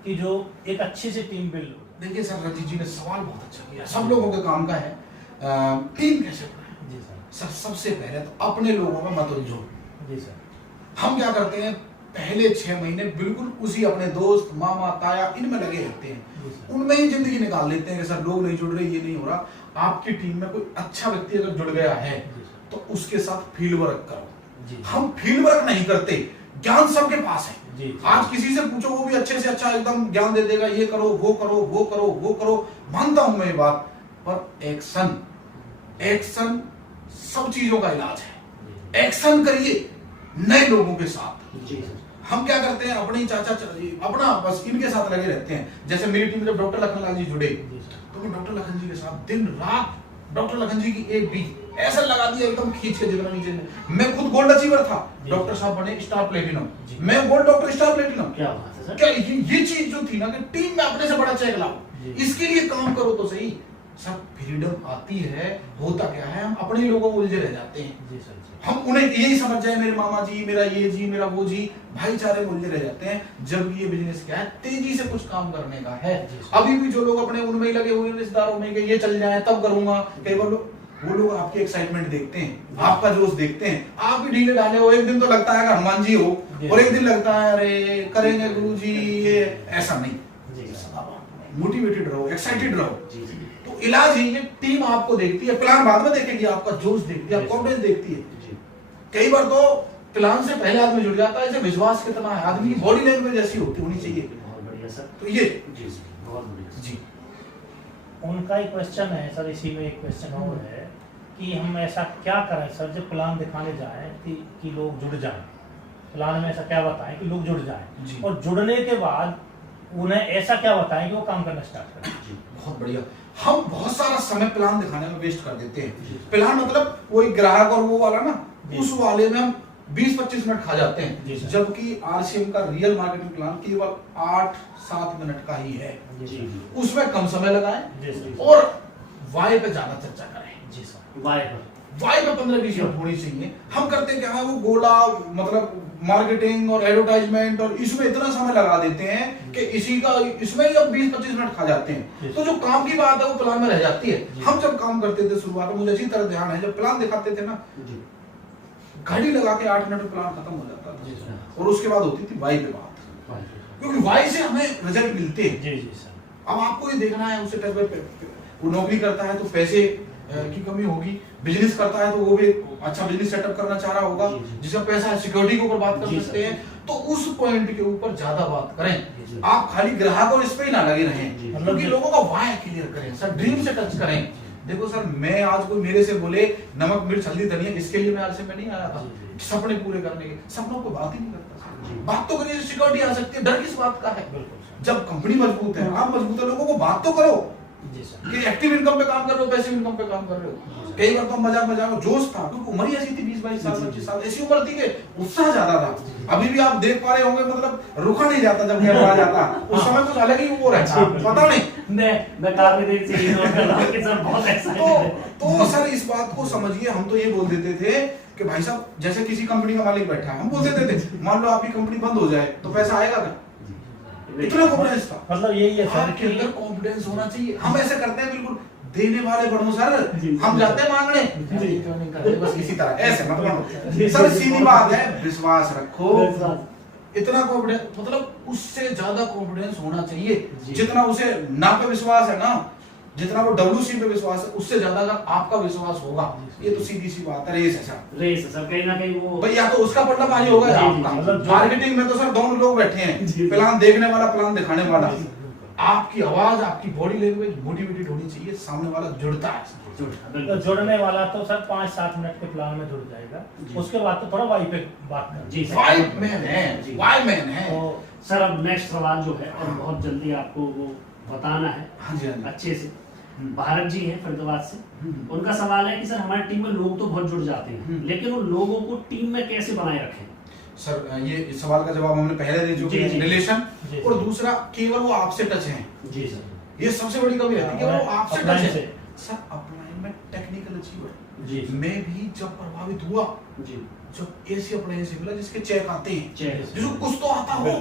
कि जो एक अच्छी सी टीम बिल्ड हो। देखिए सर, रंजीत जी ने सवाल बहुत अच्छा किया, सब लोगों के काम का है। टीम कैसे बनाए? जी सर। सबसे पहले तो अपने लोगों में मत उलझो। जी सर। हम क्या करते हैं, पहले 6 महीने बिल्कुल उसी अपने दोस्त, मामा, ताया, इनमें लगे रहते हैं, उनमें ही जिंदगी निकाल लेते हैं कि सर लोग नहीं जुड़ रहे, ये नहीं हो रहा। आपकी टीम में कोई अच्छा व्यक्ति अगर जुड़ गया है तो उसके साथ फील्ड वर्क करो। हम फील्ड वर्क नहीं करते, ज्ञान सबके पास है। आज किसी से पूछो, वो भी अच्छे से अच्छा एकदम ज्ञान दे देगा, ये करो, वो करो, वो करो, वो करो, मानता हूं मैं ये बात, पर एक्शन सब चीजों का इलाज है। एक्शन करिए नए लोगों के साथ। हम क्या करते हैं, अपने अपना बस इनके साथ लगे रहते हैं। जैसे मेरी टीम में जब डॉक्टर लखनलाल जी जुड़े तो मैं डॉक्टर लखन जी के साथ दिन रात, डॉक्टर लखन जी की एक भी ऐसा लगा दिया एकदम खींच के जितना नीचे। मैं खुद गोल्ड अचीवर था, डॉक्टर साहब बने स्टार प्लेटिनम, मैं गोल्ड डॉक्टर स्टार प्लेटिनम। क्या बात है सर? क्या ये चीज जो थी ना कि टीम में अपने से बड़ा चेक लाओ, इसके लिए काम करो तो सही। सब फ्रीडम आती है, होता क्या है, हम अपने लोगों को उलझे रह जाते हैं। हम उन्हें यही समझ जाए मेरे मामा जी, मेरा ये जी, मेरा वो जी, भाईचारे में उलझे रह जाते हैं। जब ये बिजनेस क्या है, तेजी से कुछ काम करने का है। अभी भी जो लोग अपने उनमें ही लगे हुए रिश्तेदारों में, ये चल जाए तब करूंगा, कई बार लोग वो लोग आपकी एक्साइटमेंट देखते हैं, आपका जोश देखते हैं, आप भी ढीले ढाले हो, एक दिन तो लगता है हनुमान जी हो और एक दिन लगता है अरे करेंगे गुरुजी ये, ऐसा नहीं, मोटिवेटेड रहो, एक्साइटेड रहो। तो इलाज ही ये टीम आपको देखती है, प्लान बाद में देखेगी, आपका जोश देखती है, कॉन्फिडेंस देखती है। कई बार तो प्लान से पहले आदमी जुड़ जाता है, ऐसे विश्वास कितना है, आदमी की बॉडी लैंग्वेज ऐसी होनी चाहिए। बहुत बढ़िया सर। तो ये बहुत बढ़िया जी। उनका एक क्वेश्चन है सर, इसी में एक क्वेश्चन और है कि हम ऐसा क्या करें सर जब प्लान दिखाने जाएं कि लोग जुड़ जाएं, प्लान में ऐसा क्या बताएं कि लोग जुड़ जाएं, और जुड़ने के बाद उन्हें ऐसा क्या बताएं कि वो काम करना स्टार्ट करें। बहुत बढ़िया। हम बहुत सारा समय प्लान दिखाने में वेस्ट कर देते हैं। प्लान मतलब वही ग्राहक और वो वाला ना, उस वाले में हम 20-25 मिनट खा जाते हैं, जबकि आरसीएम का रियल मार्केटिंग प्लान केवल 8-7 मिनट का ही है। उसमें कम समय लगाएं और वाई पे ज्यादा चर्चा करें। जी सर। वाई पे 15-20 मिनट होनी चाहिए। हम करते क्या है, वो गोला मतलब मार्केटिंग और एडवर्टाइजमेंट और इसमें इतना समय लगा देते हैं कि इसी का इसमें ही अब 20-25 मिनट खा जाते हैं। तो जो काम की बात है वो प्लान में रह जाती है। हम जब काम करते थे शुरुआत में, मुझे अच्छी तरह ध्यान है, जब प्लान दिखाते थे ना, घड़ी लगा के 8 मिनट में प्लान खत्म हो जाता था और उसके बाद होती थी वाई पे बात, क्योंकि वाई से हमें रिजल्ट मिलते हैं। जी जी सर। अब आपको ये देखना है उसे वो नौकरी करता है तो पैसे की कमी होगी, बिजनेस करता है तो वो भी अच्छा बिजनेस सेटअप करना चाह रहा होगा, जिसका पैसा है, सिक्योरिटी के ऊपर बात कर सकते हैं। तो उस पॉइंट के ऊपर ज्यादा बात करें, आप खाली ग्राहक और इस पे ही ना लगे रहें, क्योंकि लोगों का वाई क्लियर करें सर, ड्रीम से टच करें। देखो सर, मैं आज कोई मेरे से बोले नमक मिर्च हल्दी धनिया, इसके लिए मैं आज से मैं नहीं आया था सपने पूरे करने के, सपनों को बात ही नहीं करता। बात तो करिए, सिक्योरिटी आ सकती है, डर किस बात का है? जब कंपनी मजबूत है, आप मजबूत है, लोगों को बात तो करो कि एक्टिव इनकम पे काम कर रहे हो, पैसिव इनकम पे काम कर रहे हो। कई बार तो मजाक में जोश था, क्योंकि उम्र ही ऐसी थी, 20-22 साल 25 साल ऐसी उम्र थी कि उत्साह ज्यादा था। अभी भी आप देख पा रहे होंगे, मतलब रुका नहीं जाता जब कैमरा आ जाता, उस समय कुछ अलग ही वो रहता, पता नहीं। मैं काफी देर से इग्नोर कर रहा हूं कि सर बहुत एक्साइटेड तो सर इस बात को समझिए, हम तो ये बोल देते थे कि भाई साहब, जैसे किसी कंपनी का मालिक बैठा है, हम बोल देते थे मान लो आपकी कंपनी बंद हो जाए तो पैसा आएगा क्या? इतना कॉन्फिडेंस था। मतलब यही है सर, आपके अंदर कॉन्फिडेंस होना चाहिए। हम ऐसे करते हैं, बिल्कुल देने वाले बनो सर, हम जाते हैं मांगने, नहीं करते बस इसी तरह, ऐसे मत बनो सर, सीधी बात है, विश्वास रखो। इतना कॉन्फिडेंस, मतलब उससे ज्यादा कॉन्फिडेंस होना चाहिए, जितना उसे ना पे विश्वास है ना, जितना वो WC पे विश्वास है, उससे ज्यादा अगर आपका विश्वास होगा, ये तो सीधी सी बात है, रेस है सर। रेस है सर, कहीं ना कहीं वो भाई या तो उसका पट्टा भारी होगा या आपका। मार्केटिंग में तो सर दोनों लोग बैठे हैं, प्लान देखने वाला, प्लान दिखाने वाला। आपकी आवाज, आपकी बॉडी लैंग्वेज मोटिवेटेड होनी चाहिए, सामने वाला जुड़ता है। तो जुड़ने वाला तो सर 5-7 मिनट के प्लान में जुड़ जाएगा, उसके बाद तो थोड़ा वाई पे बात करें। वाई मैन है। तो सर अब नेक्स्ट सवाल जो है, और बहुत जल्दी आपको वो बताना है। हाँ जी, अच्छे से। भारत जी हैं फरीदाबाद से, उनका सवाल है कि सर हमारी टीम में लोग तो बहुत जुड़ जाते हैं, लेकिन उन लोगों को टीम में कैसे बनाए रखें? सर ये इस सवाल का जवाब हमने पहले दे चुके हैं, रिलेशन, और दूसरा केवल वो आपसे टच हैं। जी सर, ये सबसे बड़ी कमी रहती है कि वो आपसे टच है। से। सर अपलाइन में टेक्निकल अचीवर जी। मैं भी जब प्रभावित हुआ, जब ऐसी अप्लायंस से मिला जिसके चेक आते हैं, जिसको कुछ तो आता हो,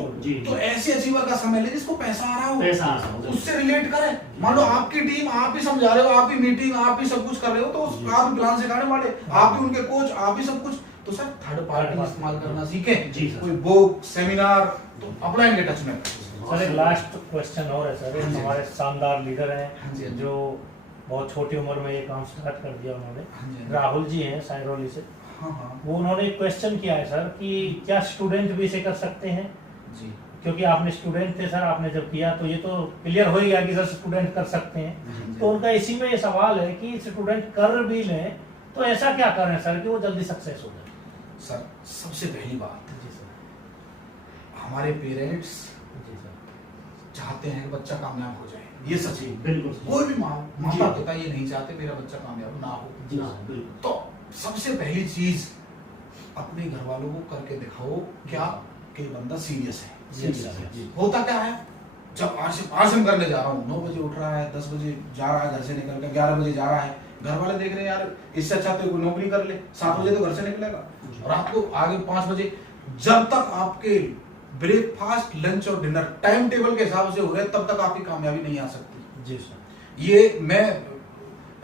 तो ऐसे अचीवर का समय ले जिसको पैसा आ रहा हो, पैसा आ रहा हो, उससे रिलेट करें। मान लो आपकी टीम, आप ही समझा रहे हो, आप ही मीटिंग, आप ही सब कुछ कर रहे हो, तो आप ही प्लान सिखाने वाले, आप ही उनके कोच, आप ही सब कुछ। तो सर थर्ड पार्टी इस्तेमाल करना सीखें, कोई बुक, सेमिनार, तो अपलाइन के टच में। सर एक लास्ट क्वेश्चन और है सर, हमारे शानदार लीडर हैं जो बहुत छोटी उम्र में ये काम स्टार्ट कर दिया उन्होंने, राहुल जी हैं साइरोली से। वो उन्होंने एक क्वेश्चन किया है सर कि क्या स्टूडेंट भी इसे कर सकते हैं? जी, क्योंकि आपने स्टूडेंट थे सर, आपने जब किया तो ये तो क्लियर हो ही गया कि सर स्टूडेंट कर सकते हैं। तो उनका इसी में ये सवाल है कि स्टूडेंट कर भी लें तो ऐसा क्या करें सर कि वो जल्दी सक्सेस हो जाए? सर सबसे पहली बात, जी सर, हमारे पेरेंट्स जी सर, चाहते हैं कि बच्चा कामयाब हो जाए, ये सच है। बिल्कुल। कोई भी माता पिता ये नहीं चाहते मेरा बच्चा कामयाब ना हो। बिल्कुल। तो सबसे पहली चीज अपने घर वालों को करके दिखाओ क्या कि बंदा सीरियस है। होता क्या है, जब आरसीएम करने जा रहा हूँ, 9 बजे उठ रहा है, 10 बजे जा रहा है घर से निकल कर, 11 बजे जा रहा है, घर वाले देख रहे हैं यार इससे अच्छा तो कोई नौकरी कर ले, 7 बजे तो घर से निकलेगा, रात को आगे 5 बजे। जब तक आपके ब्रेकफास्ट, लंच और डिनर टाइम टेबल के हिसाब से हो रहे, तब तक आपकी कामयाबी नहीं आ सकती। जी सर। ये मैं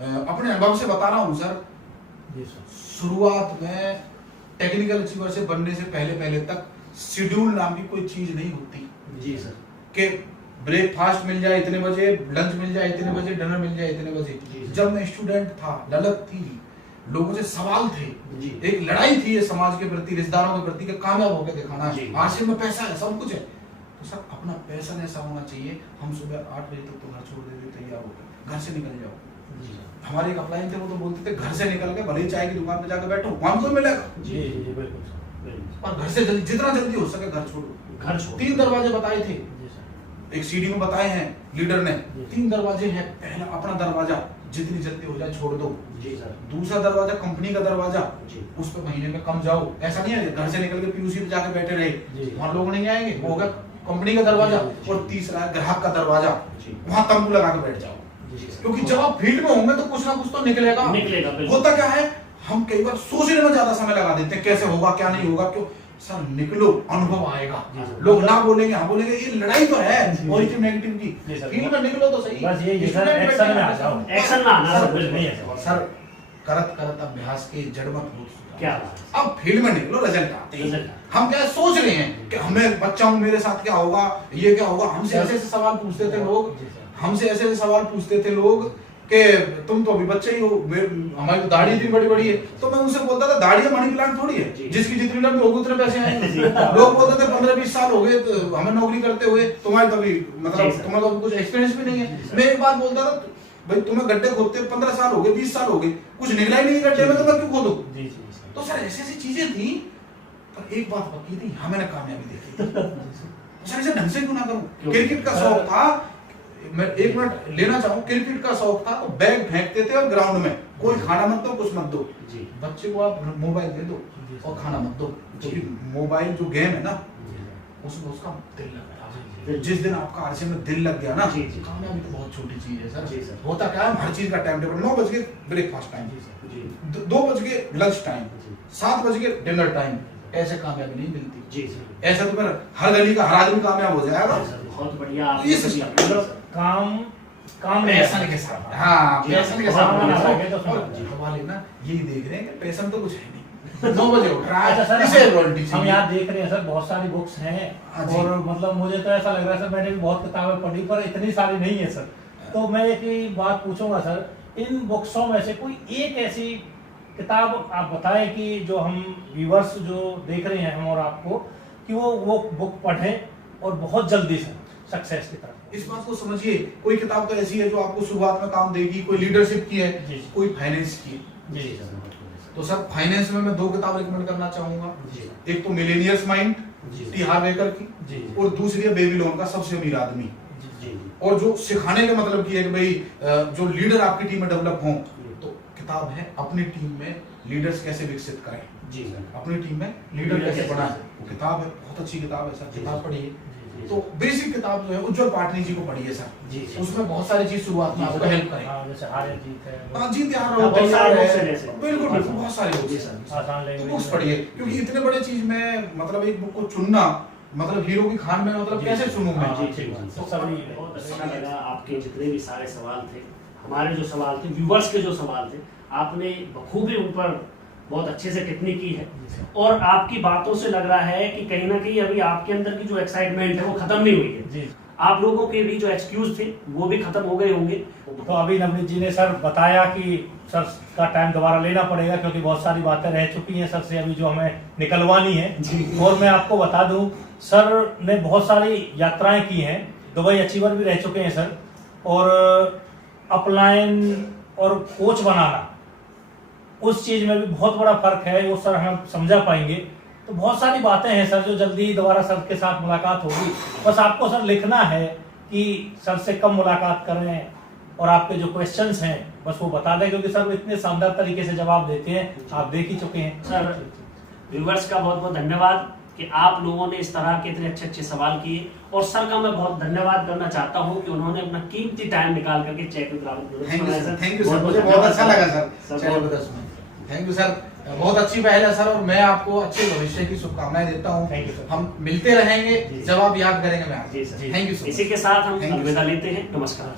अपने अनुभव से बता रहा हूँ सर, जी सर। शुरुआत में टेक्निकल अचीवर से बनने से पहले पहले तक शेड्यूल नाम की कोई चीज नहीं होती जी सर। कि ब्रेकफास्ट मिल जाए इतने बजे, लंच मिल जाए इतने बजे, डिनर मिल जाए इतने बजे। जब मैं स्टूडेंट था, ललक थी, लोगों से सवाल थे, एक लड़ाई थी ये समाज के प्रति, रिश्तेदारों के प्रति, कि कामयाब होकर दिखाना है, आरसीएम में पैसा है, सब कुछ है। तो सर अपना पैसा ऐसा होना चाहिए, हम सुबह 8 बजे तक तो घर छोड़ देते, तैयार होकर घर से निकल जाओ। हमारे एक अपलाइन थे, वो तो बोलते थे घर से निकल के भले ही चाय की दुकान पे जाकर बैठो, वहां तो मिलेगा। जी जी बिल्कुल। और घर से जितना जल्दी हो सके घर छोड़ो। घर छोड़ो। 3 दरवाजे बताए थे, एक सीडी में बताए हैं लीडर ने, 3 दरवाजे हैं। पहला अपना दरवाजा जितनी जल्दी हो जाए छोड़ दो जी सर। दूसरा दरवाजा कंपनी का दरवाजा, जी। उस पे महीने में कम जाओ। ऐसा नहीं है घर से निकल के पीयूसी पे जाके बैठे रहे, वहां लोग नहीं आएंगे, वो होगा कंपनी का दरवाजा। और तीसरा है ग्राहक का दरवाजा, वहां तंबू लगा के बैठ जाओ, क्योंकि जब आप फील्ड में होंगे तो कुछ ना कुछ तो निकलेगा। होता क्या है, हम कई बार सोचने में ज्यादा समय लगा देते हैं, कैसे होगा क्या नहीं होगा, क्यों सर निकलो, अनुभव आएगा। लोग ना बोलेंगे, हाँ बोलेंगे, ये लड़ाई तो है पॉजिटिव नेगेटिव की, फील्ड में निकलो तो सही। बस ये सर एक्शन में आ जाओ, एक्शन में आना सर नहीं है सर। करत करत अभ्यास के जड़मत हो क्या अब फील्ड में निकलो, रिजल्ट आते हैं। हम क्या सोच रहे हैं कि हमें बच्चा हूं, मेरे साथ क्या होगा, ये क्या होगा। हमसे ऐसे ऐसे सवाल पूछते थे लोग, हमसे ऐसे ऐसे सवाल पूछते थे लोग कि तुम तो अभी बच्चे ही हो, हमारी तो दाढ़ी इतनी बड़ी बड़ी है। तो मैं उनसे बोलता था दाढ़ी मनी प्लांट थोड़ी है, जिसकी जितनी लंबी होगी उतने पैसे आएंगे। लोग बोलते थे 15-20 साल हो गए तो हमें नौकरी करते हुए, तुम्हारी तो अभी मतलब तुम्हारा तो कुछ एक्सपीरियंस भी नहीं है। मैं एक बात बोलता था, भाई तुम्हें गड्ढे खोदते 15 साल हो गए, 20 साल हो गए, कुछ निकला ही नहीं गड्ढे में, तो मैं क्यों खोदूं। तो सर ऐसी ऐसी चीजें थी, पर एक बात पक्की थी, हमें ना कामयाबी देखी। सर इसे ढंग से क्यों ना करूं। क्रिकेट का शौक था, मैं 1 मिनट लेना चाहूँ, क्रिकेट का शौक था तो बैग फेंकते थे और ग्राउंड में कोई खाना मत दो, कुछ मत दो, बच्चे को आप मोबाइल दे दो और खाना मत दो, क्योंकि मोबाइल जो गेम है ना, उसमें उसका दिल लगता है। जिस दिन आपका आरसीएम में दिल लग गया ना, कामयाबी तो बहुत छोटी चीज है सर। होता क्या है, हर चीज का टाइम टेबल, 9 बजे ब्रेकफास्ट टाइम, 2 बजे लंच टाइम, 7 बजे डिनर टाइम, ऐसे कामयाबी नहीं मिलती। ऐसा तो फिर हर गली का हर आदमी कामयाब हो जाएगा। बहुत बढ़िया। काम पैशन के साथ, हाँ पैशन के साथ हमारे ना यही देख रहे हैं कि पैशन तो कुछ है नहीं। 9 बजे उठ रहा है, हम यहाँ देख रहे हैं सर, बहुत सारी बुक्स हैं और मतलब मुझे तो ऐसा लग रहा है सर, मैंने भी बहुत किताबें पढ़ी पर इतनी सारी नहीं है सर। तो मैं एक ही बात पूछूंगा सर, इन बुक्सों में से कोई एक ऐसी किताब आप बताएं कि जो हम व्यूअर्स जो देख रहे हैं हम और आपको, कि वो बुक पढ़ें और बहुत जल्दी से सक्सेस की तरफ। इस बात को समझिए, कोई किताब तो ऐसी है जो आपको शुरुआत में काम देगी, कोई लीडरशिप की है, कोई फाइनेंस की है। तो सर फाइनेंस में मैं 2 किताब रिकमेंड करना चाहूंगा। एक तो मिलेनियर्स माइंड टी हार्वेकर की, और दूसरी है बेबीलोन का सबसे अमीर आदमी। और जो सिखाने का मतलब की है कि भाई जो लीडर आपकी टीम में डेवलप हो, तो किताब है अपनी टीम में लीडर्स कैसे विकसित करें, अपनी टीम में लीडर कैसे बनाएं, वो किताब है, बहुत अच्छी किताब है सर, किताब पढ़िए। तो बेसिक किताब जो है उज्जवल पाटनी जी को पढ़िए सर, उसमें बहुत सारी चीज शुरुआत में आपको हेल्प करें। जैसे हार जीत है, जीत हार हो, बिल्कुल बिल्कुल बहुत सारी बुक्स पढ़िए, क्योंकि इतने बड़े चीज में मतलब एक बुक को चुनना, मतलब हीरो की खान में मतलब कैसे चुनूं मैं। बहुत अच्छा लगा आपके जितने भी सारे सवाल थे, हमारे जो सवाल थे, व्यूवर्स के जो सवाल थे, आपने बखूबी उन पर बहुत अच्छे से टिप्पणी की है। और आपकी बातों से लग रहा है कि कहीं ना कहीं अभी आपके अंदर की जो एक्साइटमेंट है वो खत्म नहीं हुई है। आप लोगों के भी जो एक्सक्यूज थे वो भी खत्म हो गए होंगे। तो अभी नवनीत जी ने सर बताया कि सर का टाइम दोबारा लेना पड़ेगा, क्योंकि बहुत सारी बातें रह चुकी हैं सर से अभी जो हमें निकलवानी है। और मैं आपको बता दूं, सर ने बहुत सारी यात्राएं की हैं, दुबई अचीवर भी रह चुके हैं सर, और अपलाइन और कोच बनाना, उस चीज में भी बहुत बड़ा फर्क है, वो सर हम समझा पाएंगे। तो बहुत सारी बातें हैं सर जो जल्दी दोबारा सर के साथ मुलाकात होगी। बस आपको सर लिखना है कि सर से कब मुलाकात करें, और आपके जो क्वेश्चंस हैं बस वो बता दें, क्योंकि सर वो इतने शानदार तरीके से जवाब देते हैं, आप देख ही चुके हैं। सर व्यूवर्स का बहुत बहुत धन्यवाद कि आप लोगों ने इस तरह के इतने अच्छे अच्छे सवाल किए, और सर का मैं बहुत धन्यवाद करना चाहता हूं कि उन्होंने अपना कीमती टाइम निकाल करके check with Rawat. Thank you sir, मुझे बहुत अच्छा लगा सर। थैंक यू सर, बहुत अच्छी पहल है सर, और मैं आपको अच्छे भविष्य की शुभकामनाएं देता हूं। हम मिलते रहेंगे, जवाब याद करेंगे मैं। Thank you. इसी के साथ हम अलविदा लेते हैं, नमस्कार।